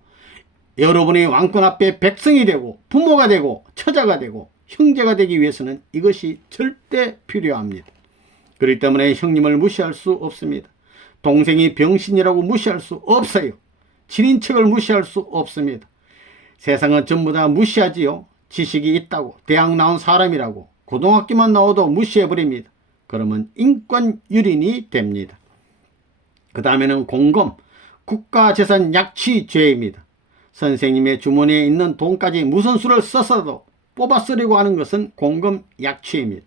여러분이 왕권 앞에 백성이 되고 부모가 되고 처자가 되고 형제가 되기 위해서는 이것이 절대 필요합니다. 그렇기 때문에 형님을 무시할 수 없습니다. 동생이 병신이라고 무시할 수 없어요. 친인척을 무시할 수 없습니다. 세상은 전부 다 무시하지요. 지식이 있다고 대학 나온 사람이라고 고등학교만 나와도 무시해버립니다. 그러면 인권 유린이 됩니다. 그 다음에는 공금, 국가재산 약취죄입니다. 선생님의 주머니에 있는 돈까지 무슨 수를 써서도 뽑아 쓰려고 하는 것은 공금 약취입니다.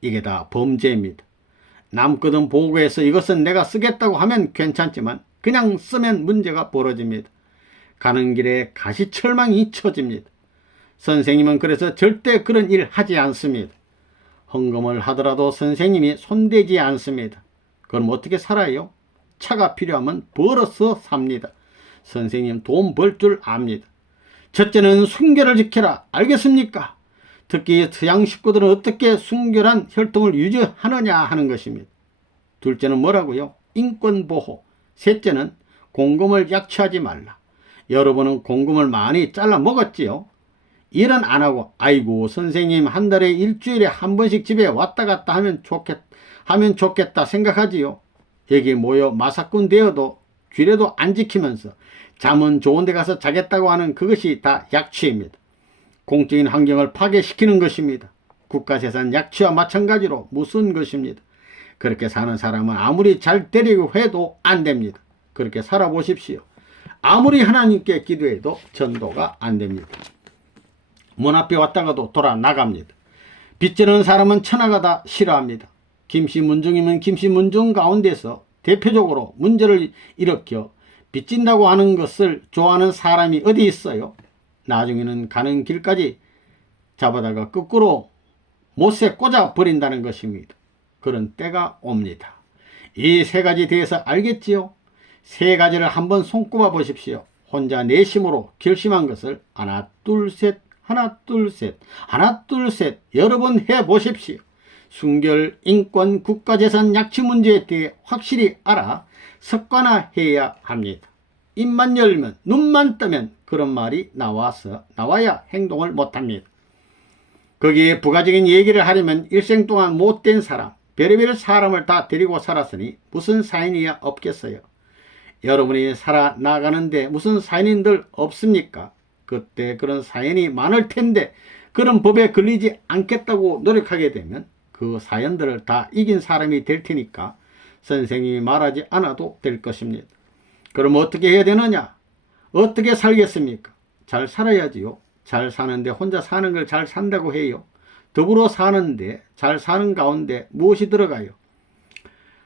이게 다 범죄입니다. 남거든 보고해서 이것은 내가 쓰겠다고 하면 괜찮지만 그냥 쓰면 문제가 벌어집니다. 가는 길에 가시철망이 쳐집니다. 선생님은 그래서 절대 그런 일 하지 않습니다. 헌금을 하더라도 선생님이 손대지 않습니다. 그럼 어떻게 살아요? 차가 필요하면 벌어서 삽니다. 선생님 돈 벌 줄 압니다. 첫째는 순결을 지켜라. 알겠습니까? 특히 서양 식구들은 어떻게 순결한 혈통을 유지하느냐 하는 것입니다. 둘째는 뭐라고요? 인권보호. 셋째는 공금을 약취하지 말라. 여러분은 공금을 많이 잘라 먹었지요? 일은 안 하고 아이고 선생님 한 달에 일주일에 한 번씩 집에 왔다 갔다 하면 좋겠다 생각하지요. 여기 모여 마사꾼 되어도 규례도 안 지키면서 잠은 좋은 데 가서 자겠다고 하는 그것이 다 약취입니다. 공적인 환경을 파괴시키는 것입니다. 국가재산 약취와 마찬가지로 무슨 것입니다. 그렇게 사는 사람은 아무리 잘 되려고 해도 안 됩니다. 그렇게 살아보십시오. 아무리 하나님께 기도해도 전도가 안 됩니다. 문 앞에 왔다가도 돌아 나갑니다. 빚지는 사람은 천하가 싫어합니다. 김씨문중이면 김씨문중 가운데서 대표적으로 문제를 일으켜 빚진다고 하는 것을 좋아하는 사람이 어디 있어요? 나중에는 가는 길까지 잡아다가 거꾸로 못에 꽂아 버린다는 것입니다. 그런 때가 옵니다. 이 세 가지 대해서 알겠지요? 세 가지를 한번 손꼽아 보십시오. 혼자 내심으로 결심한 것을 하나 둘 셋 하나 둘 셋 하나 둘 셋 여러 번 해보십시오. 순결, 인권, 국가재산 약취 문제에 대해 확실히 알아 습관화해야 합니다. 입만 열면 눈만 뜨면 그런 말이 나와야 행동을 못합니다. 거기에 부가적인 얘기를 하려면 일생 동안 못된 사람, 별의별 사람을 다 데리고 살았으니 무슨 사연이야 없겠어요. 여러분이 살아나가는데 무슨 사연인들 없습니까? 그때 그런 사연이 많을 텐데 그런 법에 걸리지 않겠다고 노력하게 되면 그 사연들을 다 이긴 사람이 될 테니까 선생님이 말하지 않아도 될 것입니다. 그럼 어떻게 해야 되느냐? 어떻게 살겠습니까? 잘 살아야지요. 잘 사는데 혼자 사는 걸 잘 산다고 해요. 더불어 사는데 잘 사는 가운데 무엇이 들어가요?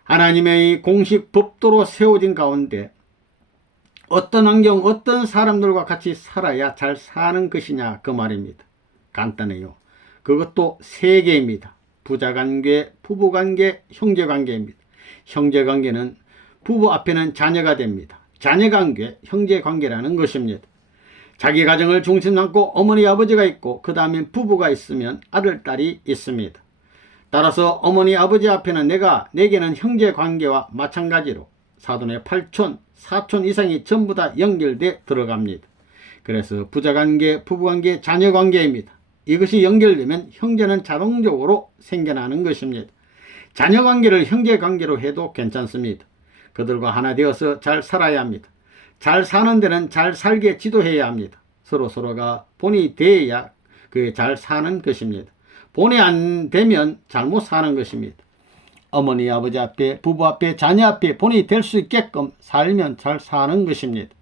하나님의 공식 법도로 세워진 가운데 어떤 환경, 어떤 사람들과 같이 살아야 잘 사는 것이냐 그 말입니다. 간단해요. 그것도 세 개입니다. 부자관계, 부부관계, 형제관계입니다. 형제관계는 부부 앞에는 자녀가 됩니다. 자녀관계, 형제관계라는 것입니다. 자기 가정을 중심 삼고 어머니 아버지가 있고 그 다음에 부부가 있으면 아들 딸이 있습니다. 따라서 어머니 아버지 앞에는 내게는 형제관계와 마찬가지로 사돈의 8촌, 4촌 이상이 전부 다 연결돼 들어갑니다. 그래서 부자관계, 부부관계, 자녀관계입니다. 이것이 연결되면 형제는 자동적으로 생겨나는 것입니다. 자녀관계를 형제관계로 해도 괜찮습니다. 그들과 하나 되어서 잘 살아야 합니다. 잘 사는 데는 잘 살게 지도해야 합니다. 서로가 본이 돼야 그게 잘 사는 것입니다. 본이 안 되면 잘못 사는 것입니다. 어머니 아버지 앞에, 부부 앞에, 자녀 앞에 본이 될 수 있게끔 살면 잘 사는 것입니다.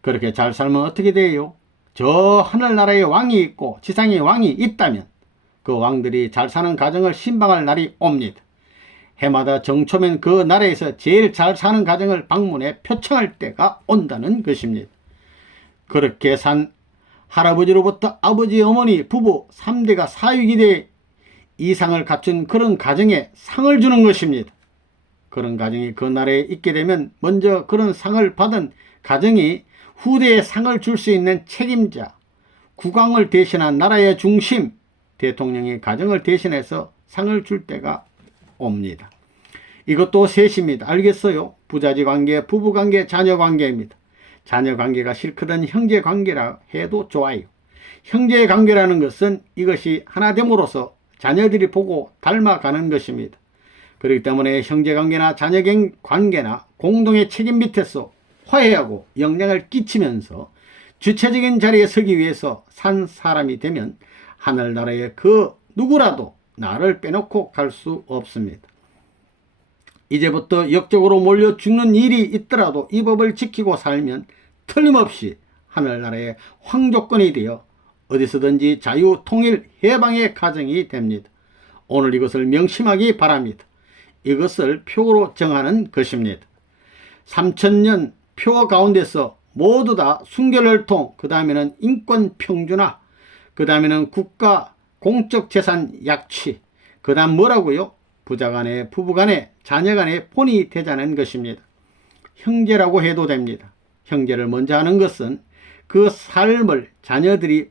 그렇게 잘 살면 어떻게 돼요? 저 하늘나라에 왕이 있고 지상에 왕이 있다면 그 왕들이 잘 사는 가정을 신방할 날이 옵니다. 해마다 정초면 그 나라에서 제일 잘 사는 가정을 방문해 표창할 때가 온다는 것입니다. 그렇게 산 할아버지로부터 아버지, 어머니, 부부 3대가 사육이 이상을 갖춘 그런 가정에 상을 주는 것입니다. 그런 가정이 그 나라에 있게 되면 먼저 그런 상을 받은 가정이 후대에 상을 줄 수 있는 책임자, 국왕을 대신한 나라의 중심, 대통령의 가정을 대신해서 상을 줄 때가 옵니다. 이것도 셋입니다. 알겠어요? 부자지 관계, 부부 관계, 자녀 관계입니다. 자녀 관계가 싫거든 형제 관계라 해도 좋아요. 형제 관계라는 것은 이것이 하나 됨으로써 자녀들이 보고 닮아가는 것입니다. 그렇기 때문에 형제 관계나 자녀 관계나 공동의 책임 밑에서 화해하고 영향을 끼치면서 주체적인 자리에 서기 위해서 산 사람이 되면 하늘나라의 그 누구라도 나를 빼놓고 갈 수 없습니다. 이제부터 역적으로 몰려 죽는 일이 있더라도 이 법을 지키고 살면 틀림없이 하늘나라의 황조권이 되어 어디서든지 자유, 통일, 해방의 가정이 됩니다. 오늘 이것을 명심하기 바랍니다. 이것을 표로 정하는 것입니다. 3000년 표 가운데서 모두 다 순결혈통, 그 다음에는 인권평준화, 그 다음에는 국가 공적재산 약취, 그 다음 뭐라고요? 부자간에, 부부간에, 자녀간에 본이 되자는 것입니다. 형제라고 해도 됩니다. 형제를 먼저 하는 것은 그 삶을 자녀들이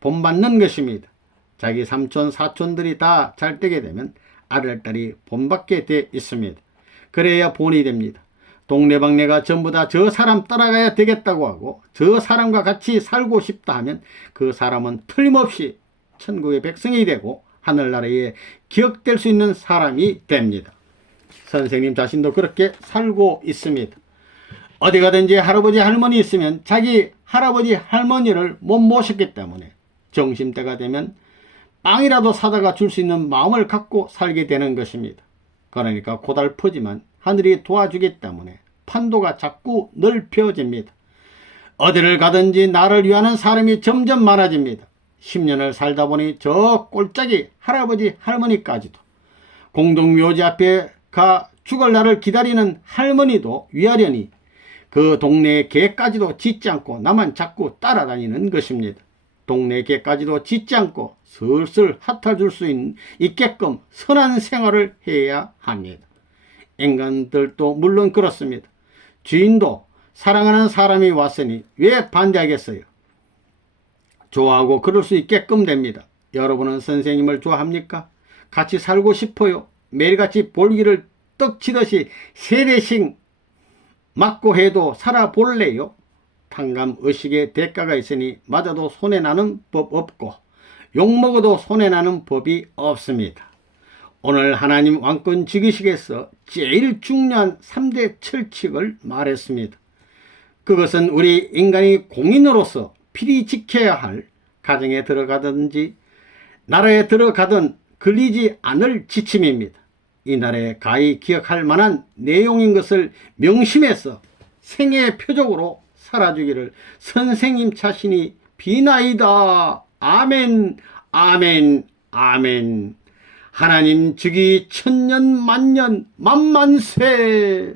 본받는 것입니다. 자기 삼촌, 사촌들이 다 잘 되게 되면 아들, 딸이 본받게 돼 있습니다. 그래야 본이 됩니다. 동네방네가 전부 다 저 사람 따라가야 되겠다고 하고 저 사람과 같이 살고 싶다 하면 그 사람은 틀림없이 천국의 백성이 되고 하늘나라에 기억될 수 있는 사람이 됩니다. 선생님 자신도 그렇게 살고 있습니다. 어디 가든지 할아버지 할머니 있으면 자기 할아버지 할머니를 못 모셨기 때문에 정심때가 되면 빵이라도 사다가 줄 수 있는 마음을 갖고 살게 되는 것입니다. 그러니까 고달프지만 하늘이 도와주기 때문에 판도가 자꾸 넓혀집니다. 어디를 가든지 나를 위하는 사람이 점점 많아집니다. 10년을 살다 보니 저 꼴짝이 할아버지 할머니까지도 공동묘지 앞에 가 죽을 날을 기다리는 할머니도 위하려니 그 동네의 개까지도 짖지 않고 나만 자꾸 따라다니는 것입니다. 동네 개까지도 짖지 않고 슬슬 핫해줄 수 있게끔 선한 생활을 해야 합니다. 인간들도 물론 그렇습니다. 주인도 사랑하는 사람이 왔으니 왜 반대하겠어요? 좋아하고 그럴 수 있게끔 됩니다. 여러분은 선생님을 좋아합니까? 같이 살고 싶어요. 매일같이 볼기를 떡치듯이 세례씩 맞고 해도 살아볼래요. 탕감 의식의 대가가 있으니 맞아도 손해나는 법 없고 욕먹어도 손해나는 법이 없습니다. 오늘 하나님 왕권 즉위식에서 제일 중요한 3대 철칙을 말했습니다. 그것은 우리 인간이 공인으로서 필히 지켜야 할, 가정에 들어가든지 나라에 들어가든 걸리지 않을 지침입니다. 이날에 가히 기억할 만한 내용인 것을 명심해서 생애 표적으로 살아주기를 선생님 자신이 비나이다. 아멘, 아멘, 아멘. 하나님 즉위 천년 만년 만만세.